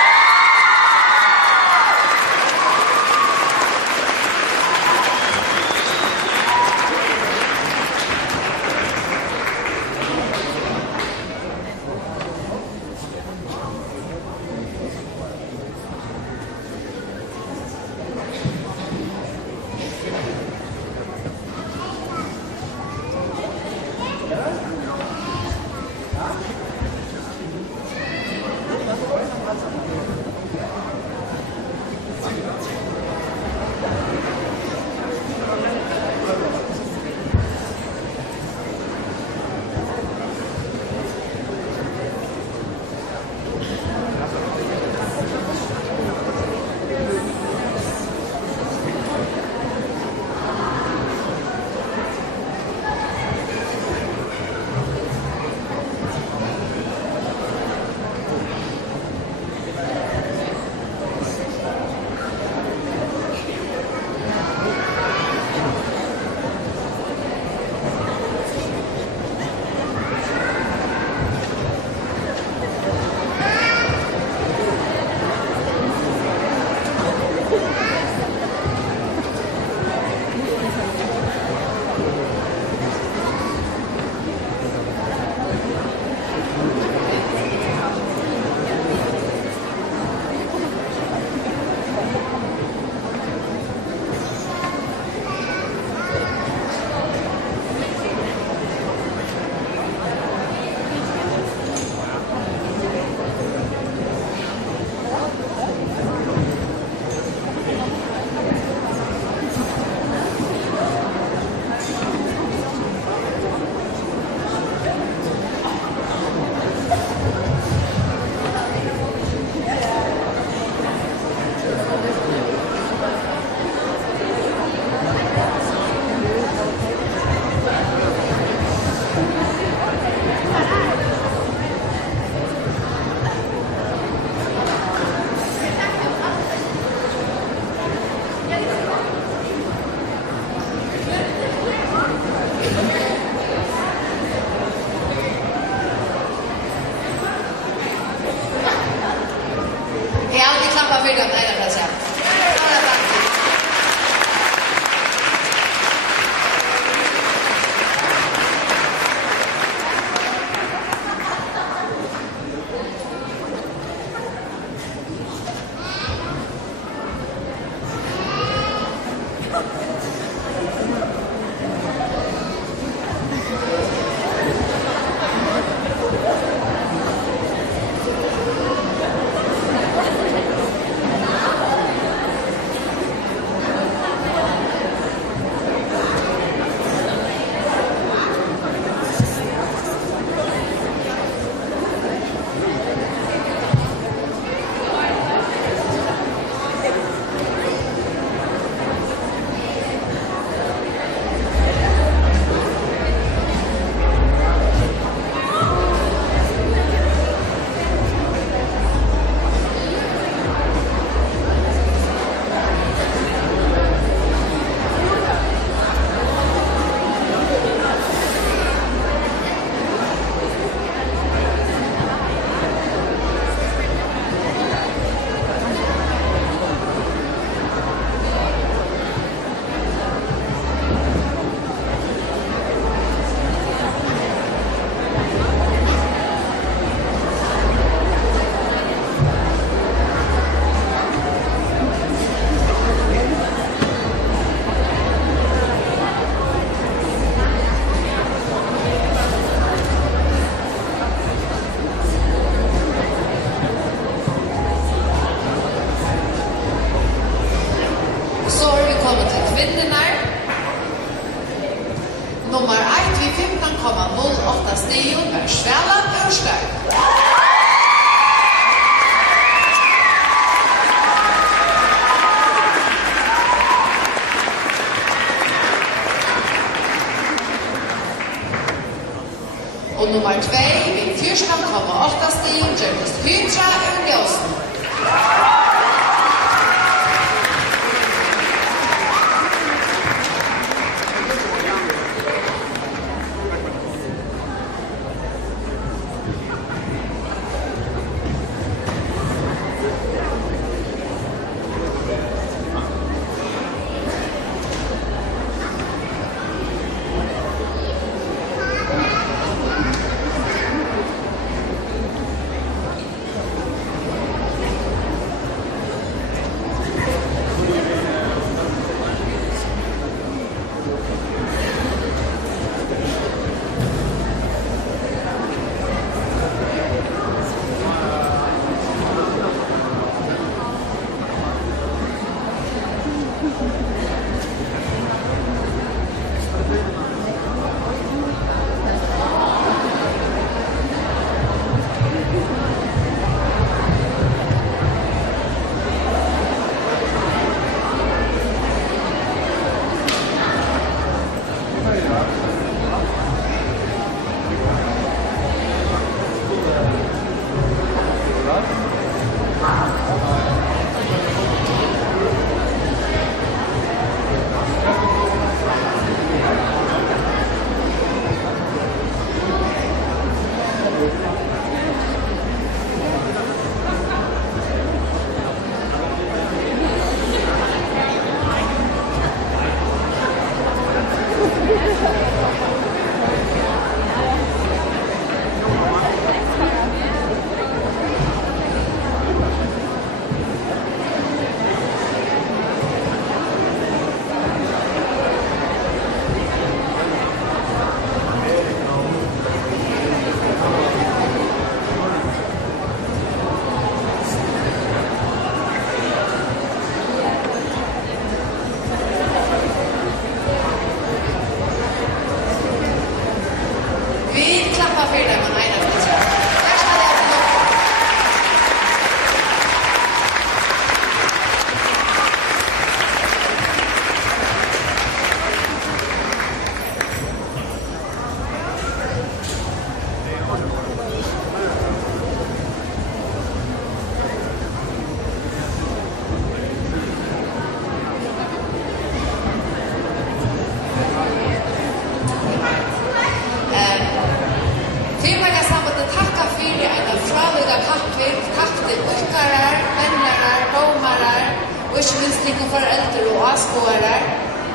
Og nummer 2, vi 14,8 stig, Gjørnes Hydra ur Ljøsen.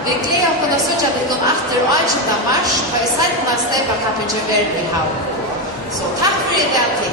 Vi gleder oss å søke litt om etter 18. mars, har vi sendt meg Stepa Kappen til Verden i Havn. Så takk for i dag til.